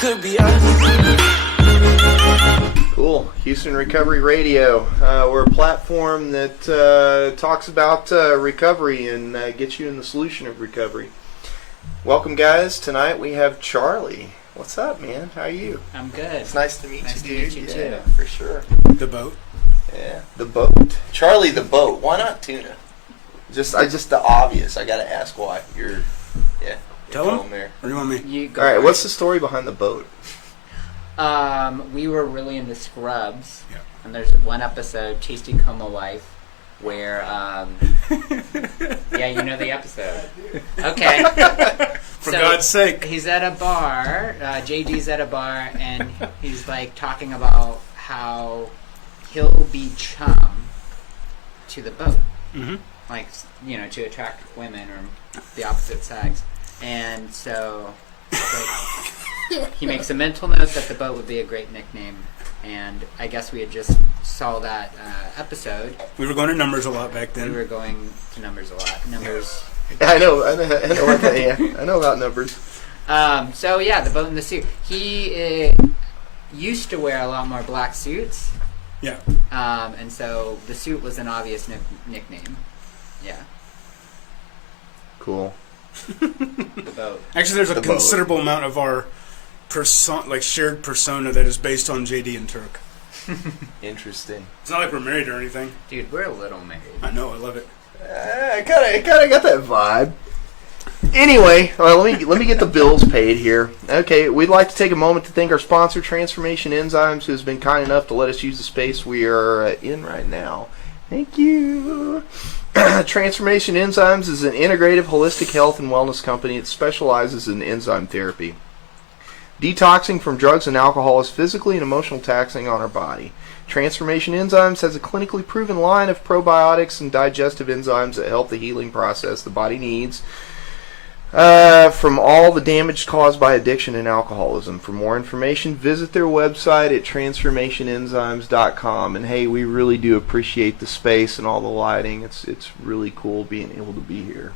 could be us. Cool. Houston Recovery Radio. We're a platform that talks about recovery and gets you in the solution of recovery. Welcome, guys. Tonight we have Charlie. What's up, man? How are you? I'm good. It's nice to meet you, dude. Nice to meet you, too. For sure. The boat. Yeah, the boat. Charlie the boat. Why not tuna? Just the obvious. I gotta ask why. Tell him there. Or do you want me? You go. All right. What's the story behind the boat? We were really into Scrubs, Yeah. and there's one episode, Tasty Coma Life, where, yeah, you know the episode. Okay. For God's sake. He's at a bar, JD's at a bar, and he's, like, talking about how he'll be chum to the boat. Mm-hmm. Like, you know, to attract women or the opposite sex. And so, like, he makes a mental note that the boat would be a great nickname. And I guess we had just saw that episode. We were going to numbers a lot back then. We were going to numbers a lot. Numbers. I know what that, yeah. I know about numbers. So yeah, the boat and the suit. He used to wear a lot more black suits. Yeah. And so the suit was an obvious nickname. Yeah. Cool. The boat. Actually, there's a The considerable amount of our shared persona that is based on JD and Turk. Interesting. It's not like we're married or anything. Dude, we're a little married. I know, I love it. I kind of got that vibe. Anyway, let me get the bills paid here. Okay, we'd like to take a moment to thank our sponsor, Transformation Enzymes, who has been kind enough to let us use the space we are in right now. Thank you. Transformation Enzymes is an integrative, holistic health and wellness company that specializes in enzyme therapy. Detoxing from drugs and alcohol is physically and emotionally taxing on our body. Transformation Enzymes has a clinically proven line of probiotics and digestive enzymes that help the healing process the body needs from all the damage caused by addiction and alcoholism. For more information, visit their website at transformationenzymes.com. And hey, we really do appreciate the space and all the lighting. It's really cool being able to be here.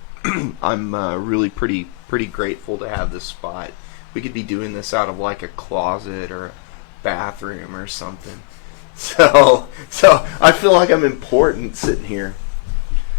I'm really pretty grateful to have this spot. We could be doing this out of like a closet or a bathroom or something. So I feel like I'm important sitting here.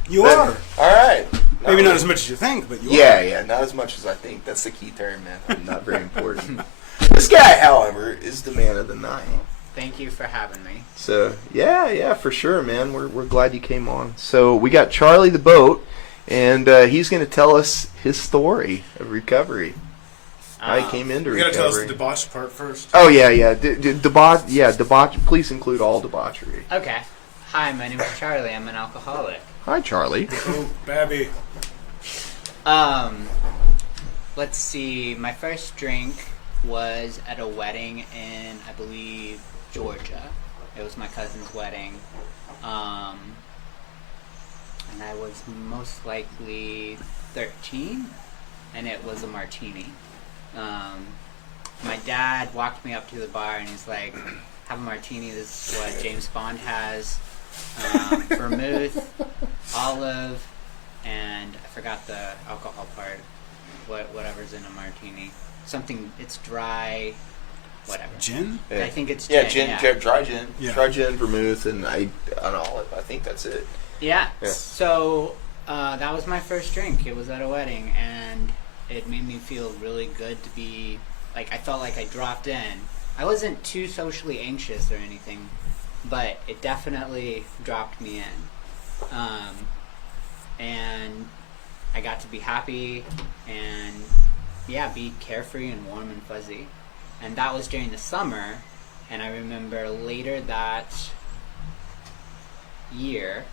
You are. All right. Maybe not as much as you think, but you are. Yeah, not as much as I think. That's the key term, man. I'm not very important. This guy, however, is the man of the night. Thank you for having me. So, yeah, for sure, man. We're glad you came on. So, we got Charlie the boat, and he's going to tell us his story of recovery. How he came into You recovery. gotta tell us the debauch part first. Oh, yeah. Debauch. Please include all debauchery. Okay. Hi, my name is Charlie. I'm an alcoholic. Hi, Charlie. Oh, Babby. Let's see. My first drink was at a wedding in, I believe, Georgia. It was my cousin's wedding. And I was most likely 13, and it was a martini. My dad walked me up to the bar, and he's like, have a martini. This is what James Bond has. Vermouth, olive, and I forgot the alcohol part. Whatever's in a martini. Something, it's dry, whatever. Gin? I think it's gin. Dry gin. Yeah. Dry gin, vermouth, and an olive. I think that's it. Yeah. So that was my first drink. It was at a wedding, and it made me feel really good to be, like, I felt like I dropped in. I wasn't too socially anxious or anything, but it definitely dropped me in. And I got to be happy and, yeah, be carefree and warm and fuzzy. And that was during the summer, and I remember later that year,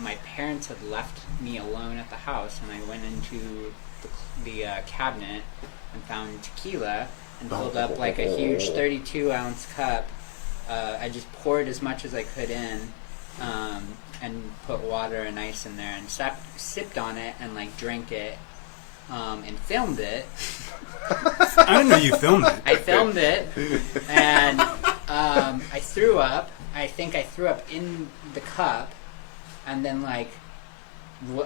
my parents had left me alone at the house, and I went into the cabinet and found tequila and filled up like a huge 32-ounce cup. I just poured as much as I could in and put water and ice in there and sipped on it and like drank it and filmed it. I didn't know you filmed it. I filmed it and I threw up. I think I threw up in the cup, and then like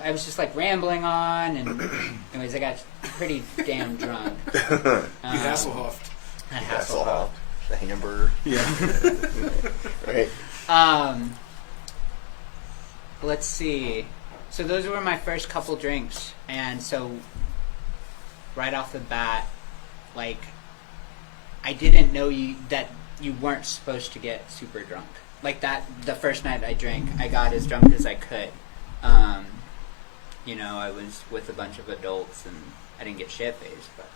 I was just like rambling on, and anyways I got pretty damn drunk. You Hasselhoffed. Hasselhoff, the hamburger. Yeah. Right. Let's see. So those were my first couple drinks, and so right off the bat, like, I didn't know that you weren't supposed to get super drunk. Like that, the first night I drank, I got as drunk as I could. You know, I was with a bunch of adults and I didn't get shit-faced, but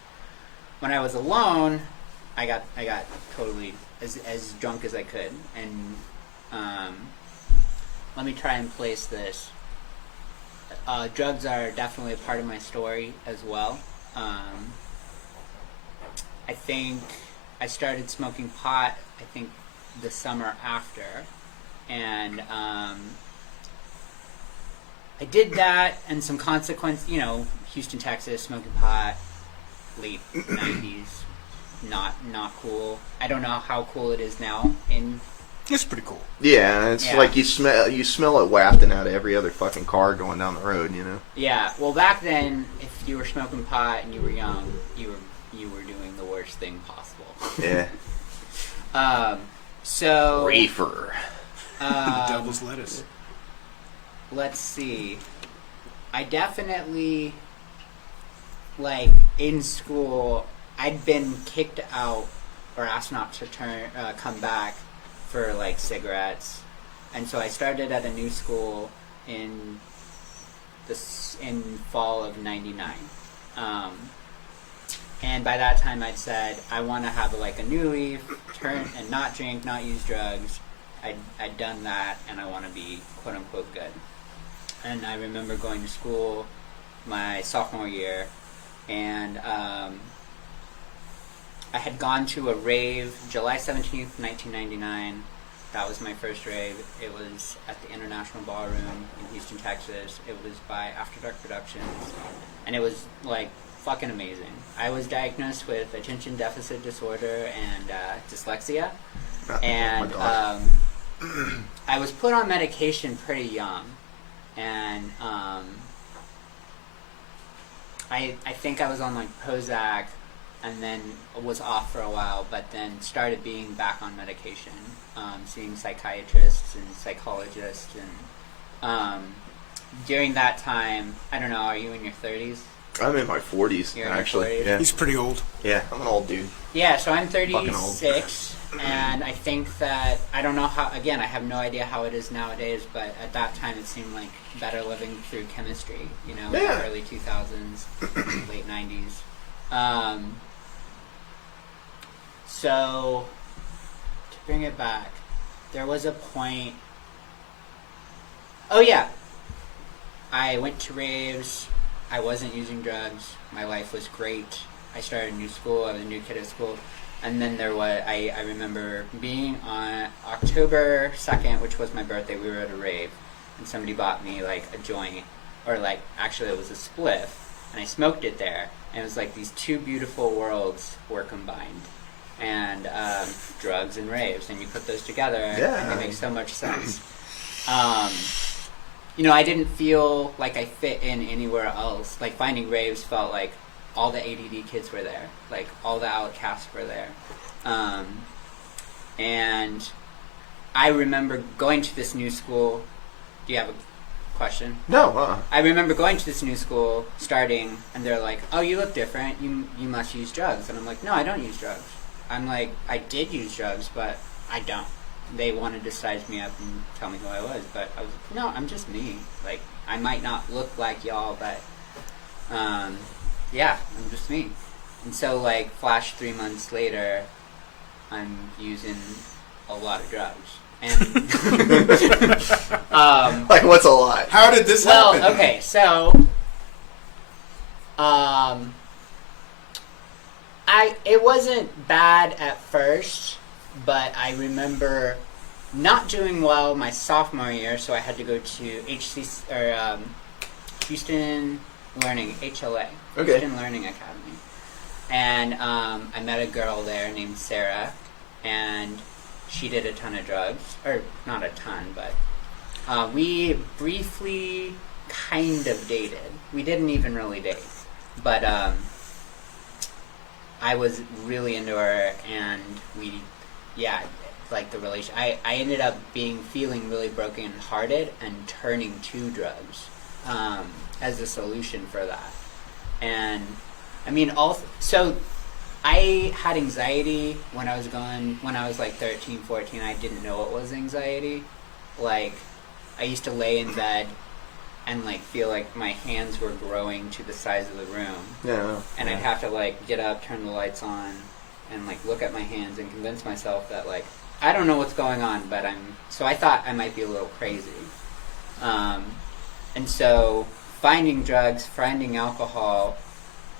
when I was alone, I got totally as drunk as I could. And let me try and place this. Drugs are definitely a part of my story as well. I think I started smoking pot, I think, the summer after, and I did that, and some consequence, you know, Houston, Texas, smoking pot, late 90s, not cool. I don't know how cool it is now in... It's pretty cool. Yeah, it's like you smell it wafting out of every other fucking car going down the road, you know? Yeah, well, back then, if you were smoking pot and you were young, you were doing the worst thing possible. Yeah. So... Reefer. Devil's lettuce. Let's see. I definitely, like, in school, I'd been kicked out or asked not to come back for, like, cigarettes. And so I started at a new school in fall of 99. And by that time I'd said, I want to have, like, a new leaf, turn and not drink, not use drugs. I'd done that, and I want to be quote-unquote good. And I remember going to school my sophomore year, and I had gone to a rave July 17th, 1999. That was my first rave. It was at the International Ballroom in Houston, Texas. It was by After Dark Productions, and it was, like, fucking amazing. I was diagnosed with attention deficit disorder and dyslexia, and I was put on medication pretty young. And I think I was on, like, Prozac, and then was off for a while, but then started being back on medication, seeing psychiatrists and psychologists, and during that time, I don't know, are you in your 30s? I'm in my 40s, You're in actually. your 40s? Yeah. He's pretty old. Yeah, I'm an old dude. Yeah, so I'm Fucking old. 36, and I think that, I don't know how, again, I have no idea how it is nowadays, but at that time it seemed like better living through chemistry, you know, in the early 2000s, late 90s. So, to bring it back, there was a point, oh yeah, I went to raves, I wasn't using drugs, my life was great, I started a new school, I was a new kid at school, and then there was, I remember being on October 2nd, which was my birthday, we were at a rave, and somebody bought me, like, a joint, or, like, actually it was a spliff, and I smoked it there, and it was like these two beautiful worlds were combined, and drugs and raves, and you put those together, and they make so much sense. You know, I didn't feel like I fit in anywhere else. Like, finding raves felt like all the ADD kids were there. Like, all the outcasts were there. And I remember going to this new school. Do you have a question? No, I remember going to this new school, starting, and they're like, oh, you look different. You must use drugs. And I'm like, no, I don't use drugs. I'm like, I did use drugs, but I don't. They wanted to size me up and tell me who I was, but I was like, no, I'm just me. Like, I might not look like y'all, but yeah, I'm just me. And so, like, flash 3 months later, I'm using a lot of drugs. And like, what's a lot? How did this happen? well, okay, so it wasn't bad at first, but I remember not doing well my sophomore year, so I had to go to Houston Learning, HLA, Okay. Houston Learning Academy. And I met a girl there named Sarah, and she did a ton of drugs, or not a ton, but we briefly kind of dated. We didn't even really date, but I was really into her, and like the relation. I ended up feeling really broken-hearted and turning to drugs as a solution for that. And I mean, also, so I had anxiety when I was like 13, 14. I didn't know it was anxiety. Like, I used to lay in bed and like feel like my hands were growing to the size of the room. Yeah. And I'd have to like get up, turn the lights on, and like look at my hands and convince myself that like I don't know what's going on, but so I thought I might be a little crazy. And so finding drugs, finding alcohol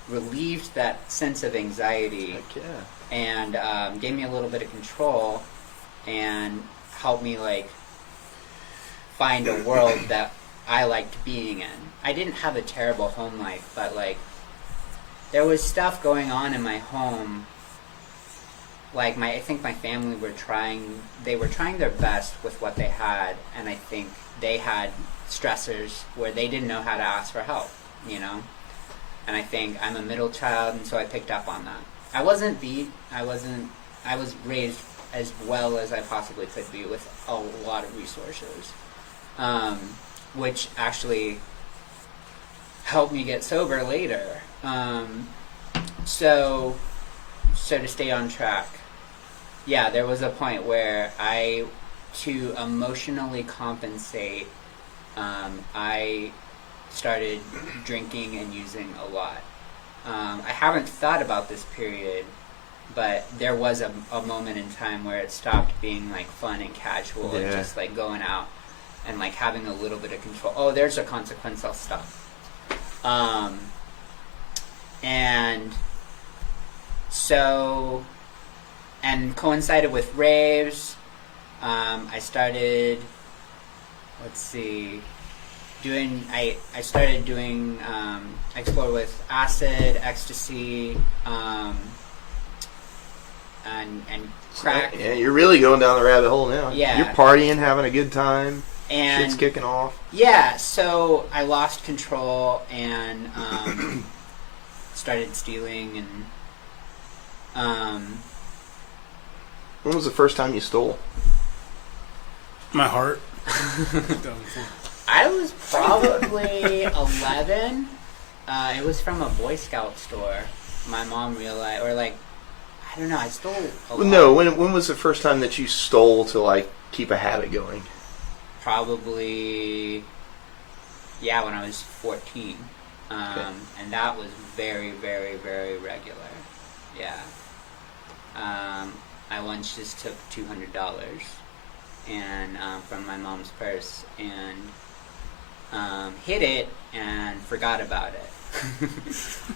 relieved that sense of anxiety. Heck yeah. And gave me a little bit of control and helped me like find a world that I liked being in. I didn't have a terrible home life, but like there was stuff going on in my home. Like I think my family were trying their best with what they had, and I think they had stressors where they didn't know how to ask for help, you know? And I think I'm a middle child, and so I picked up on that. I wasn't beat. I was raised as well as I possibly could be with a lot of resources. Which actually helped me get sober later. So to stay on track, yeah, there was a point where to emotionally compensate, I started drinking and using a lot. I haven't thought about this period, but there was a moment in time where it stopped being like fun and casual and just like going out and like having a little bit of control. Oh, there's a consequence, I'll stop. And so, and coincided with raves, I started, I started doing, I explored with acid, ecstasy, and crack. Yeah, you're really going down the rabbit hole now. Yeah. You're partying, having a good time. And shit's kicking off. Yeah, so I lost control and started stealing and When was the first time you stole? My heart. I was probably 11. It was from a Boy Scout store. My mom realized, or like, I don't know, I stole a lot. No, when was the first time that you stole to like keep a habit going? Probably, yeah, when I was 14. Okay. And that was very, very, very regular. Yeah. I once just took $200 and from my mom's purse and hid it and forgot about it.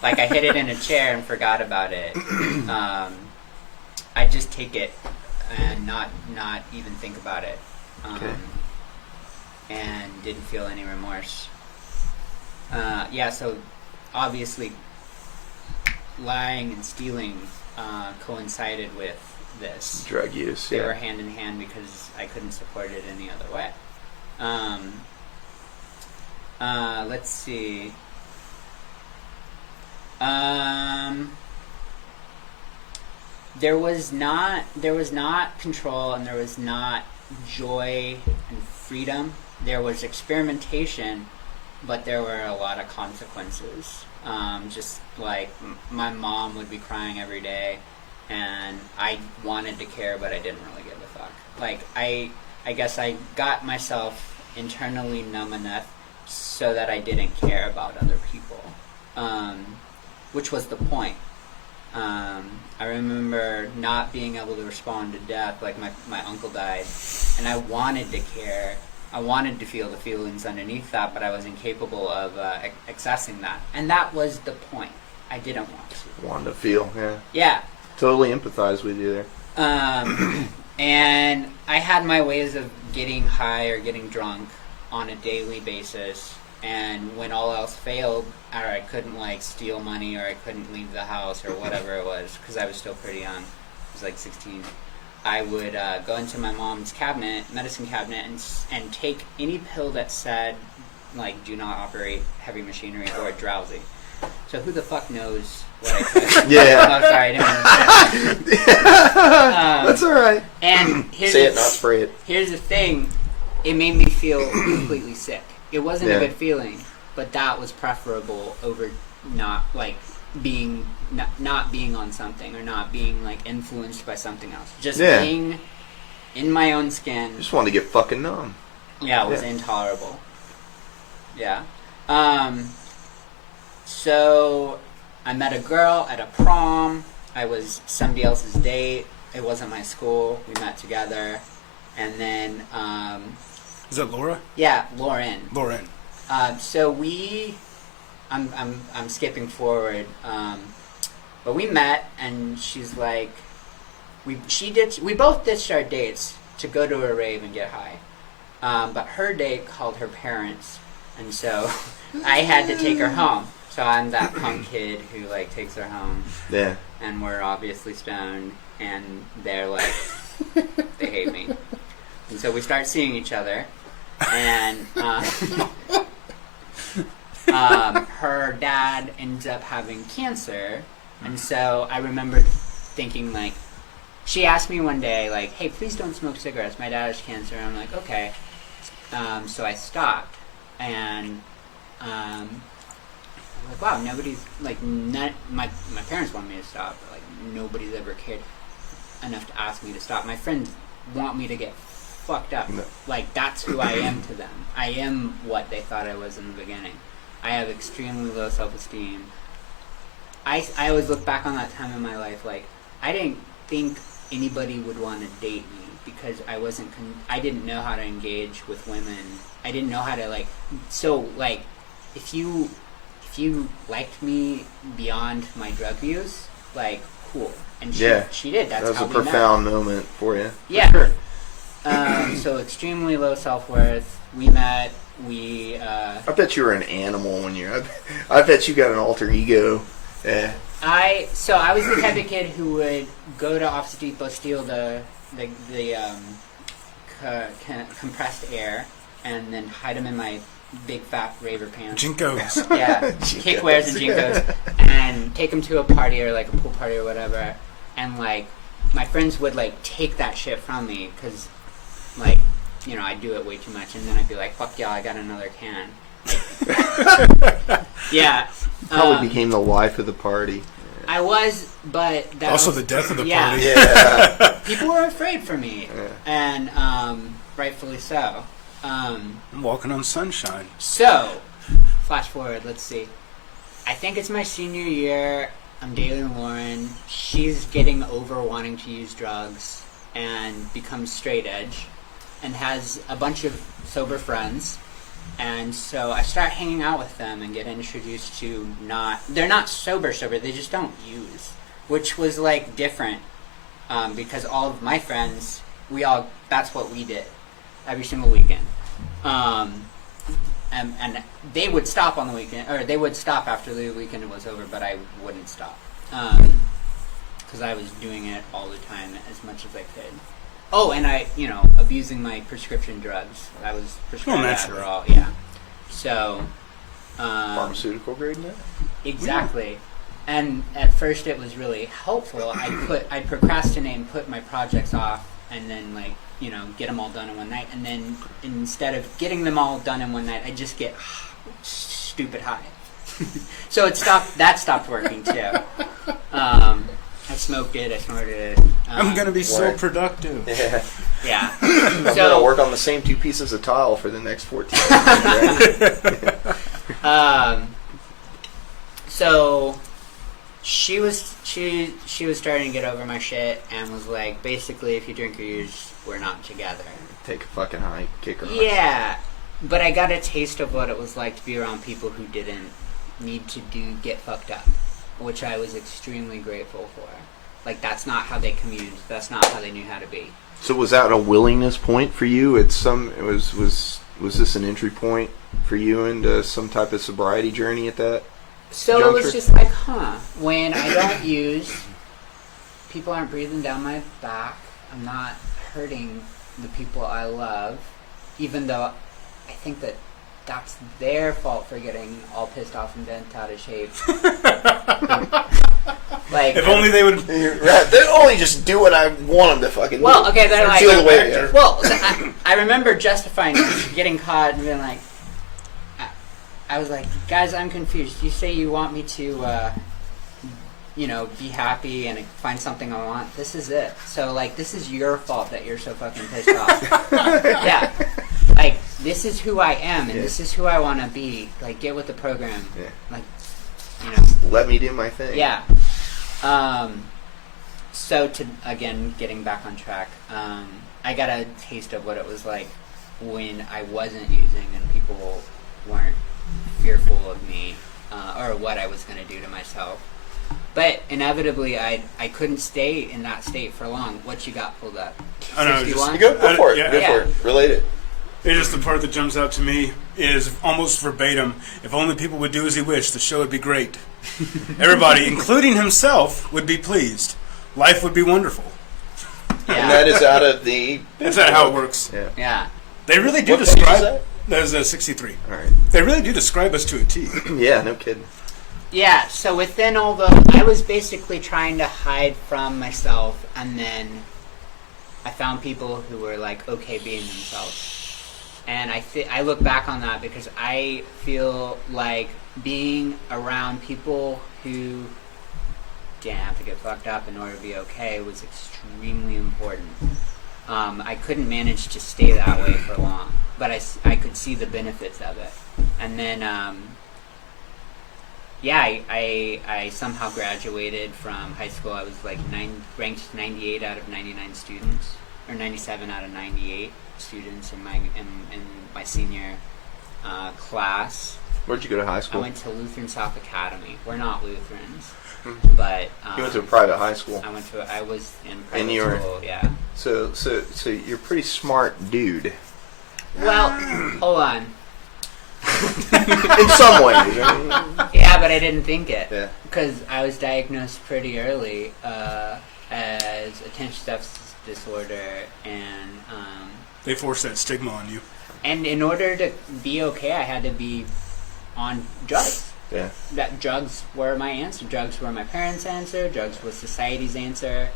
Like I hid it in a chair and forgot about it. I just take it and not even think about it. Okay. And didn't feel any remorse. Yeah, so obviously lying and stealing coincided with this. Drug use, They were hand in hand because I couldn't support it any other way. Let's see. There was not control, and there was not joy and freedom. There was experimentation, but there were a lot of consequences. Just like my mom would be crying every day, and I wanted to care, but I didn't really give a fuck. Like I guess I got myself internally numb enough so that I didn't care about other people, which was the point. I remember not being able to respond to death, like my uncle died, and I wanted to care. I wanted to feel the feelings underneath that, but I was incapable of accessing that. And that was the point. I didn't want to. Wanted to feel, yeah. Yeah. Totally empathize with you there. And I had my ways of getting high or getting drunk on a daily basis. And when all else failed, or I couldn't like steal money, or I couldn't leave the house, or whatever it was, because I was still pretty young. I was like 16. I would go into my mom's medicine cabinet, and take any pill that said, like, do not operate heavy machinery or drowsy. So who the fuck knows what I took? Yeah. Oh, sorry, I didn't mean to say that. That's all right. And here's Say it, not spray it. Here's the thing. It made me feel completely sick. It wasn't Yeah. a good feeling, but that was preferable over not being on something or not being like influenced by something else. Just being in my own skin. Just wanted to get fucking numb. Yeah, it was intolerable. Yeah. So I met a girl at a prom. I was somebody else's date. It wasn't my school. We met together, and then Is that Laura? yeah, Lauren. Lauren. So I'm skipping forward, but we met, and she's like, we both ditched our dates to go to a rave and get high, but her date called her parents, and so I had to take her home. So I'm that punk kid who like takes her home. Yeah. And we're obviously stoned, and they're like, they hate me, and so we start seeing each other, and. Her dad ends up having cancer, and so I remember thinking, like, she asked me one day, like, hey, please don't smoke cigarettes, my dad has cancer. And I'm like, okay. So I stopped, and I'm like, wow, nobody's, like, my parents want me to stop, but, like, nobody's ever cared enough to ask me to stop. My friends want me to get fucked up. No. Like, that's who I am to them. I am what they thought I was in the beginning. I have extremely low self-esteem. I always look back on that time in my life like I didn't think anybody would want to date me because I didn't know how to engage with women. I didn't know how to like. So like, if you liked me beyond my drug use, like cool. And she did. That's that was how a we profound met. moment for you. Yeah. For sure. So extremely low self-worth. We met. I bet you were an animal when you're. I bet you got an alter ego. Yeah. I was the type of kid who would go to Office Depot, steal the compressed air, and then hide them in my big fat raver pants. Jinkos. Yeah, kickwares and jinkos, and take them to a party or like a pool party or whatever, and like my friends would like take that shit from me because like. You know, I'd do it way too much, and then I'd be like, fuck y'all, I got another can. Like, yeah. Probably became the life of the party. I was, but... that also was, the death of the yeah. party. Yeah. People were afraid for me, Yeah. and rightfully so. I'm walking on sunshine. So, flash forward, let's see. I think it's my senior year. I'm dating Lauren. She's getting over wanting to use drugs and becomes straight edge. And has a bunch of sober friends, and so I start hanging out with them and get introduced to they're not sober, they just don't use, which was like different, because all of my friends, that's what we did, every single weekend, and they would stop on the weekend, or they would stop after the weekend was over, but I wouldn't stop, because I was doing it all the time as much as I could. Oh, and abusing my prescription drugs. I was prescribed Adderall, yeah. So, Pharmaceutical grade now? Exactly. And at first it was really helpful. I'd procrastinate and put my projects off and then get them all done in one night. And then instead of getting them all done in one night, I'd just get stupid high. So that stopped working too. I smoked it, I snorted it. I'm going to be so productive. Yeah. Yeah. I'm going to work on the same 2 pieces of tile for the next 14 years. Right? So she was starting to get over my shit and was like, basically, if you drink or use, we're not together. Take a fucking hike, kick her. Yeah. But I got a taste of what it was like to be around people who didn't need to get fucked up, which I was extremely grateful for. Like, that's not how they communed. That's not how they knew how to be. So was that a willingness point for you? Was this an entry point for you into some type of sobriety journey at that So juncture? It was just like, when I don't use, people aren't breathing down my back. I'm not hurting the people I love, even though I think that that's their fault for getting all pissed off and bent out of shape. Like, if only they would. Right. They only just do what I want them to fucking do. Well, okay, they're like, feel the way. Yeah. well, I remember justifying getting caught and being like, I was like, guys, I'm confused. You say you want me to, be happy and find something I want. This is it. So, like, this is your fault that you're so fucking pissed off. Yeah. Like, this is who I am, and this is who I want to be. Like, get with the program. Yeah. Like, let me do my thing. Yeah. So, again, getting back on track, I got a taste of what it was like when I wasn't using and people weren't fearful of me or what I was going to do to myself. But inevitably, I couldn't stay in that state for long. What you got pulled up? 61? Go for it. Yeah. Go for it. Relate it. It's just the part that jumps out to me is almost verbatim. If only people would do as he wished, the show would be great. Everybody, including himself, would be pleased. Life would be wonderful. Yeah. And that is out of the... That's not how it works. Yeah. Yeah. They really do What page is describe... that? That is 63. All right. They really do describe us to a T. Yeah, no kidding. Yeah, so within all the... I was basically trying to hide from myself, and then I found people who were, like, okay being themselves. And I look back on that because I feel like being around people who didn't have to get fucked up in order to be okay was extremely important. I couldn't manage to stay that way for long, but I could see the benefits of it. And then, I somehow graduated from high school. I was like ranked 98 out of 99 students, or 97 out of 98 students in my senior class. Where'd you go to high I school? went to Lutheran South Academy. We're not Lutherans, Hmm. but You went to a private high school. I was in And private you were- school. Yeah. So you're a pretty smart dude. Well, hold on. In some ways. I mean, Yeah, but I didn't think it. yeah. Because I was diagnosed pretty early as attention deficit disorder, and They force that stigma on you. in order to be okay, I had to be on drugs. Yeah. That drugs were my answer. Drugs were my parents' answer. Drugs was society's answer.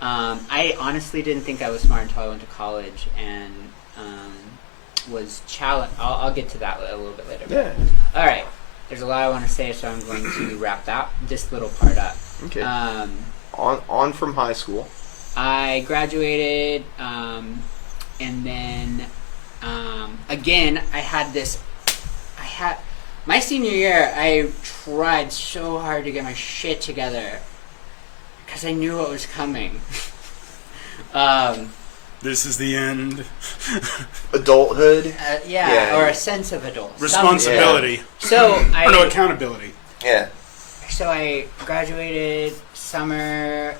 I honestly didn't think I was smart until I went to college and was challenged. I'll get to that a little bit later. Yeah. All right. There's a lot I want to say, so I'm going to wrap this little part up. Okay. On from high school. I graduated, and then again, my senior year, I tried so hard to get my shit together because I knew what was coming. This is the end. Adulthood. Yeah, or a sense of adult Responsibility. So Or no, accountability. Yeah. So I graduated summer,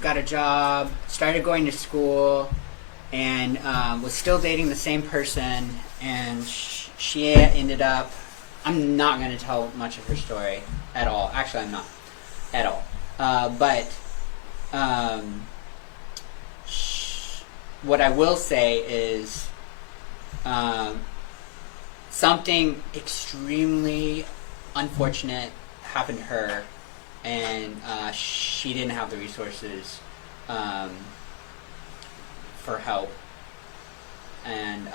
got a job, started going to school, and was still dating the same person, and she ended up... I'm not going to tell much of her story at all. Actually, I'm not. At all. But what I will say is something extremely unfortunate happened to her, and she didn't have the resources for help, and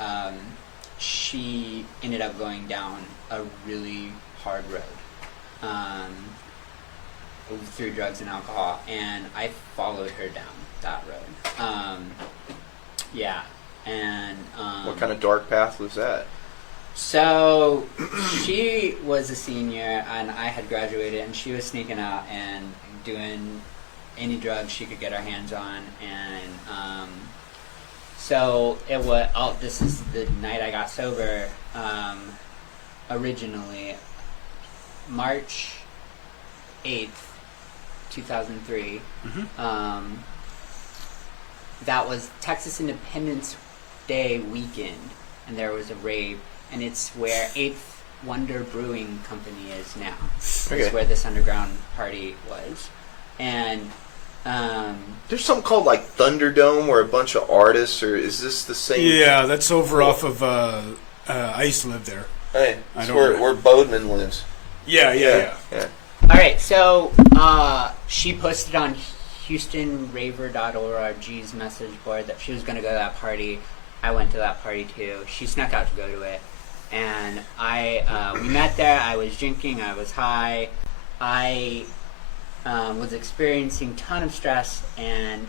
she ended up going down a really hard road through drugs and alcohol, and I followed her down that road. Yeah, and What kind of dark path was that? so she was a senior, and I had graduated, and she was sneaking out and doing any drugs she could get her hands on, and so it was. Oh, this is the night I got sober. Originally, March 8th, 2003. Mm-hmm. That was Texas Independence Day weekend, and there was a rave, and it's where 8th Wonder Brewing Company is now. Okay. It's where this underground party was. And There's something called like Thunderdome where a bunch of artists, or is this the same? Yeah, that's over off of... I used to live there. Hey, I that's don't where, know. where Bodeman lives. Yeah. All right, so she posted on HoustonRaver.org's message board that she was going to go to that party. I went to that party too. She snuck out to go to it, and we met there. I was drinking. I was high. I was experiencing a ton of stress, and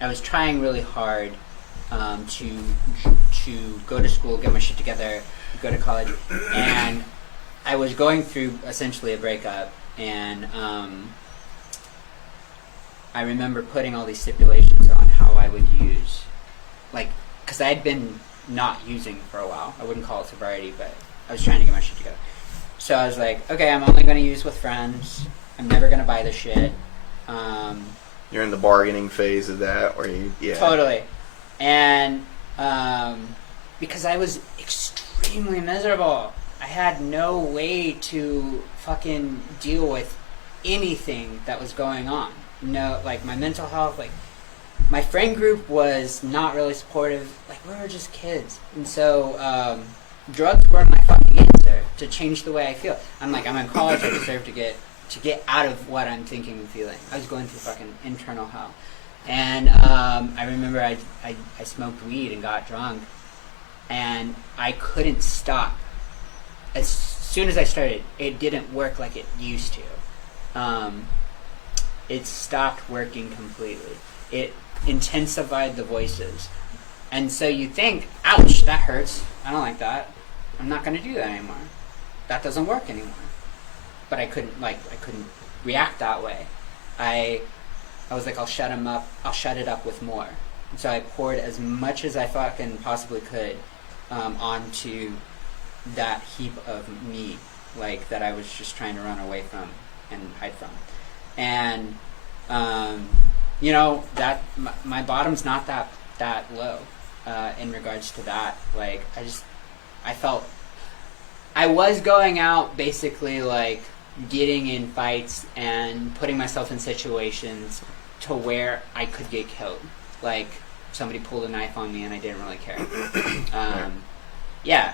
I was trying really hard to go to school, get my shit together, go to college, and I was going through essentially a breakup, and I remember putting all these stipulations on how I would use, like, because I had been not using for a while. I wouldn't call it sobriety, but I was trying to get my shit together. So I was like, okay, I'm only going to use with friends. I'm never going to buy this shit. You're in the bargaining phase of that, or Totally. And because I was extremely miserable. I had no way to fucking deal with anything that was going on. No, like my mental health, like my friend group was not really supportive. Like we were just kids, and so drugs were my fucking answer to change the way I feel. I'm like, I'm in college. I deserve to get out of what I'm thinking and feeling. I was going through fucking internal hell, and I remember I smoked weed and got drunk, and I couldn't stop. As soon as I started, it didn't work like it used to. It stopped working completely. It intensified the voices. And so you think, ouch, that hurts. I don't like that. I'm not going to do that anymore. That doesn't work anymore. But I couldn't react that way. I was like, I'll shut it up with more. And so I poured as much as I fucking possibly could onto that heap of me, like, that I was just trying to run away from and hide from. And you know, that my bottom's not that low in regards to that. Like, I felt I was going out basically like getting in fights and putting myself in situations to where I could get killed. Like somebody pulled a knife on me and I didn't really care. Yeah,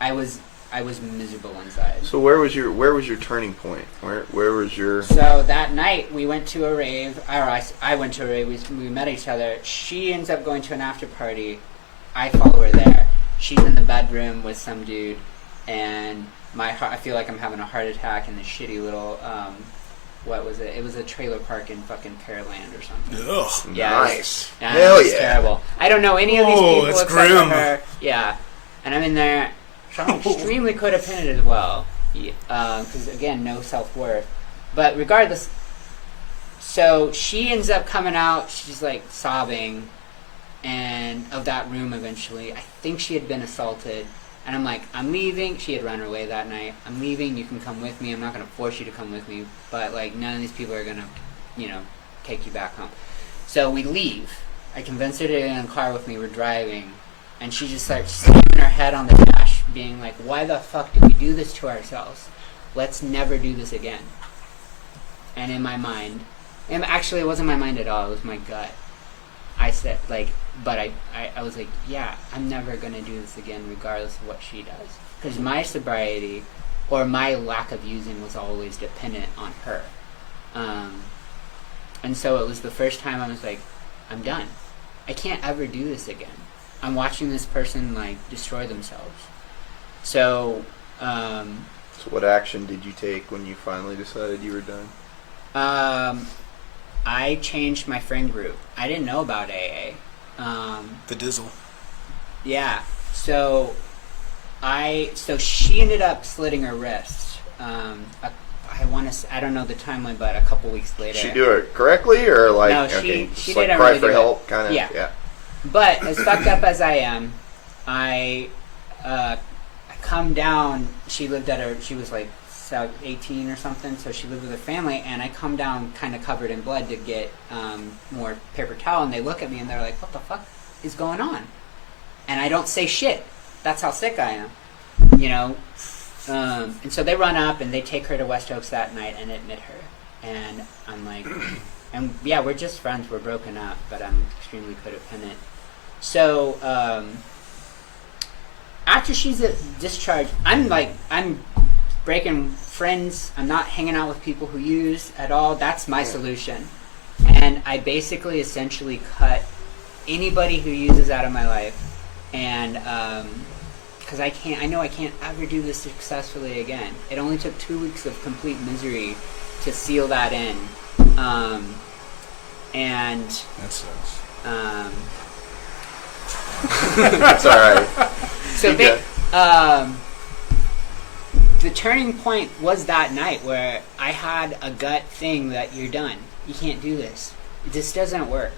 I was miserable inside. So where was your turning point? Where was your? So that night we went to a rave. I went to a rave. We met each other. She ends up going to an after party. I follow her there. She's in the bedroom with some dude, and I feel like I'm having a heart attack in this shitty little what was it? It was a trailer park in fucking Pearland or something. Ugh, yeah, nice. Hell yeah, terrible. I don't know any of these people that's except for grim. her. Yeah, and I'm in there. So I'm extremely codependent as well, because again, no self-worth. But regardless, so she ends up coming out. She's like sobbing, and of that room eventually. I think she had been assaulted, and I'm like, I'm leaving. She had run away that night. I'm leaving. You can come with me. I'm not gonna force you to come with me, but like none of these people are gonna, take you back home. So we leave. I convinced her to get in the car with me. We're driving. And she just starts slamming her head on the dash, being like, why the fuck did we do this to ourselves? Let's never do this again. And in my mind, and actually it wasn't my mind at all, it was my gut. I said, I was like, yeah, I'm never going to do this again regardless of what she does. Because my sobriety, or my lack of using, was always dependent on her. And so it was the first time I was like, I'm done. I can't ever do this again. I'm watching this person destroy themselves. So, So what action did you take when you finally decided you were done? I changed my friend group. I didn't know about AA. The Dizzle. Yeah. So she ended up slitting her wrist. I don't know the timeline, but a couple weeks later. Did she do it correctly, or No, she just didn't cry really for do help, it. kind of? Yeah. But as fucked up as I am, I come down. She was 18 or something, so she lived with her family, and I come down kind of covered in blood to get more paper towel, and they look at me and they're like, what the fuck is going on? And I don't say shit. That's how sick I am, and so they run up and they take her to West Oaks that night and admit her, and I'm like, and yeah, we're just friends, we're broken up, but I'm extremely codependent. So after she's discharged, I'm breaking friends. I'm not hanging out with people who use at all. That's my solution. And I basically essentially cut anybody who uses out of my life. And because I know I can't ever do this successfully again. It only took 2 weeks of complete misery to seal that in. And That sucks. That's all right. So the turning point was that night where I had a gut thing that you're done. You can't do this. This doesn't work.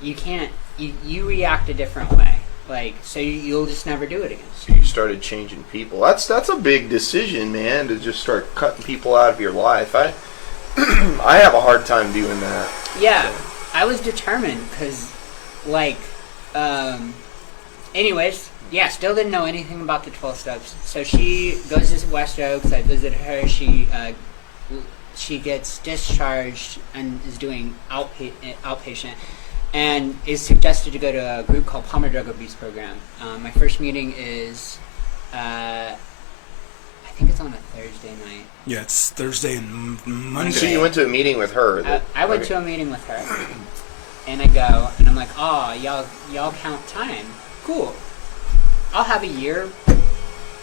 You can't. You react a different way. Like, so you'll just never do it again. So you started changing people. That's a big decision, man, to just start cutting people out of your life. I have a hard time doing that. Yeah, I was determined because, like, anyways, yeah, still didn't know anything about the 12 steps. So she goes to West Oaks. I visit her. She gets discharged and is doing outpatient. And is suggested to go to a group called Palmer Drug Abuse Program. My first meeting is, I think it's on a Thursday night. Yeah, it's Thursday and Monday. So you went to a meeting with her. I went to a meeting with her, and I go, and I'm like, oh, y'all count time. Cool. I'll have a year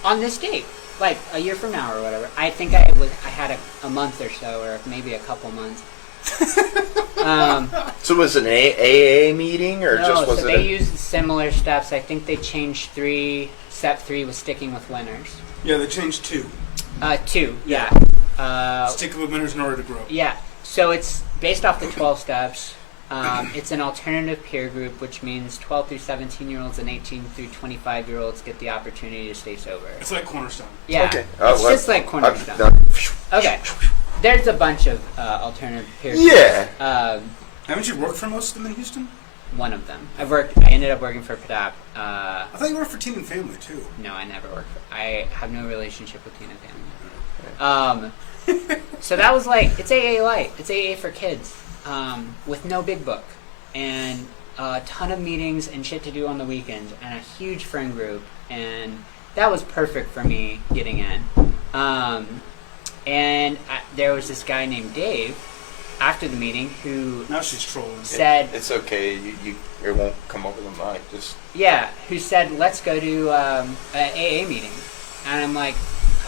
on this date, like a year from now or whatever. I think I had a month or so, or maybe a couple months. So was it an AA meeting, or No, just was so it? they used similar steps. I think they changed 3. Step 3 was sticking with winners. Yeah, they changed 2. 2, yeah. Stick with winners in order to grow. Yeah. So it's based off the 12 steps. It's an alternative peer group, which means 12 through 17-year-olds and 18 through 25-year-olds get the opportunity to stay sober. It's like Cornerstone. Yeah. Okay. It's just like Cornerstone. Okay. There's a bunch of alternative peer groups. Yeah. Haven't you worked for most of them in Houston? One of them. I ended up working for PDAP. I thought you worked for Teen and Family, too. No, I never worked for... I have no relationship with Teen and Family. So that was like... It's AA Light. It's AA for kids. With no big book. And a ton of meetings and shit to do on the weekends. And a huge friend group. And that was perfect for me getting in. There was this guy named Dave after the meeting who Now she's trolling. said... It's okay. It won't come over the mic. Just who said, let's go to an AA meeting. And I'm like,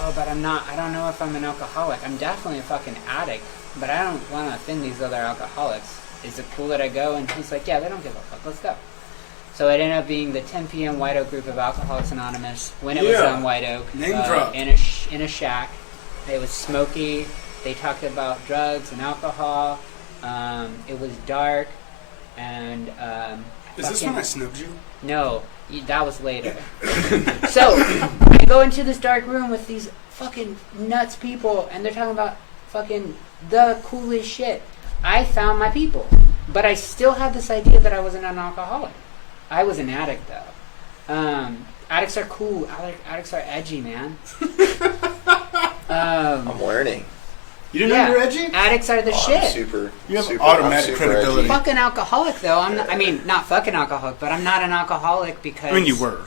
oh, but I don't know if I'm an alcoholic. I'm definitely a fucking addict, but I don't want to offend these other alcoholics. Is it cool that I go? And he's like, yeah, they don't give a fuck. Let's go. So it ended up being the 10 p.m. White Oak group of Alcoholics Anonymous when it was on White Oak. Name drop. In a shack. It was smoky. They talked about drugs and alcohol. It was dark. And Is this when I snubbed you? no, that was later. So I go into this dark room with these fucking nuts people, and they're talking about fucking the coolest shit. I found my people, but I still had this idea that I wasn't an alcoholic. I was an addict, though. Addicts are cool. Addicts are edgy, man. I'm learning. You didn't know you were edgy? Addicts are the shit. I'm super. You have super, automatic I'm super credibility. edgy. Fucking alcoholic, though. I mean, not fucking alcoholic, but I'm not an alcoholic because... I mean, you were.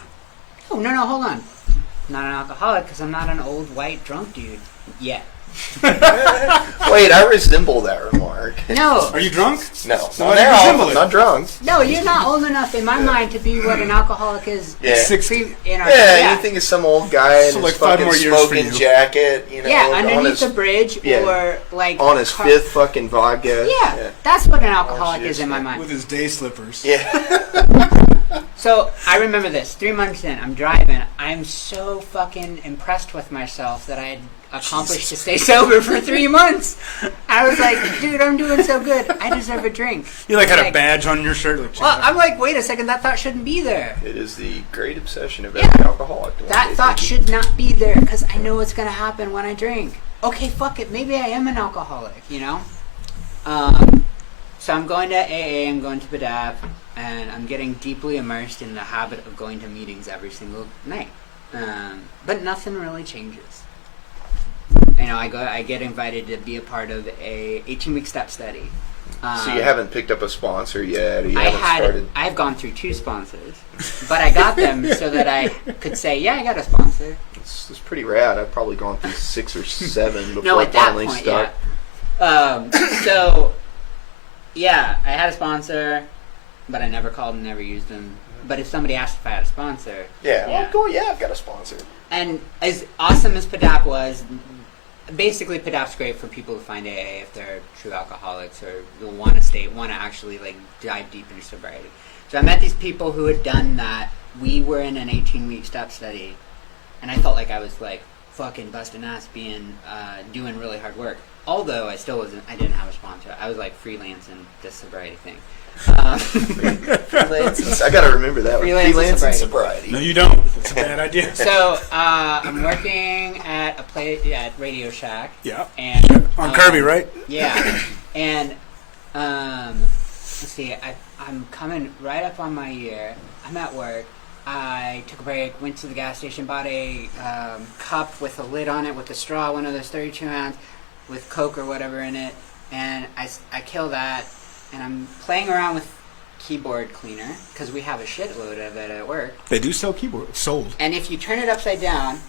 Oh, no, hold on. I'm not an alcoholic because I'm not an old white drunk dude yet. Wait, I resemble that remark. No. Are you drunk? No, So not why do you now. resemble I'm it? not drunk. No, you're not old enough in my mind to be what an alcoholic is. Yeah. 60. Yeah, you think of some old guy in So his like 5 fucking more years for smoking you. jacket, you know, Yeah, on underneath his, the bridge yeah. or like... on his fifth fucking vodka. Yeah, that's what an alcoholic shit. is in my mind. With his day slippers. Yeah. So, I remember this. 3 months in, I'm driving. I'm so fucking impressed with myself that I had accomplished to stay sober for 3 months. I was like, dude, I'm doing so good. I deserve a drink. You like had a badge on your shirt. Like, Well, I'm like, wait a second, that thought shouldn't be there. It is the great obsession of Yeah. every alcoholic. That thought should not be there because I know what's going to happen when I drink. Okay, fuck it. Maybe I am an alcoholic, you know? So I'm going to AA, I'm going to PDAP, and I'm getting deeply immersed in the habit of going to meetings every single night. But nothing really changes. You know, I get invited to be a part of a 18-week step study. So you haven't picked up a sponsor yet, or you haven't started? I've gone through 2 sponsors, but I got them so that I could say, yeah, I got a sponsor. It's pretty rad. I've probably gone through 6 or 7 before No, I at that finally point, stuck. yeah. So, yeah, I had a sponsor, but I never called and never used them. But if somebody asked if I had a sponsor, Yeah, cool. Yeah, I've got a sponsor. And as awesome as PDAP was, basically PDAP's great for people who find AA if they're true alcoholics or want to actually like dive deep into sobriety. So I met these people who had done that. We were in an 18-week step study, and I felt like I was like fucking busting ass, doing really hard work. Although I didn't have a sponsor. I was like freelancing this sobriety thing. Freelance. I gotta remember that one. Freelance and sobriety. No, you don't. It's a bad idea. So I'm working at a place at Radio Shack. Yeah. And on Kirby, right? Yeah. And let's see. I'm coming right up on my year. I'm at work. I took a break, went to the gas station, bought a cup with a lid on it with a straw, one of those 32 ounce with Coke or whatever in it, and I kill that. And I'm playing around with keyboard cleaner because we have a shitload of it at work. They do sell keyboards. Sold. And if you turn it upside down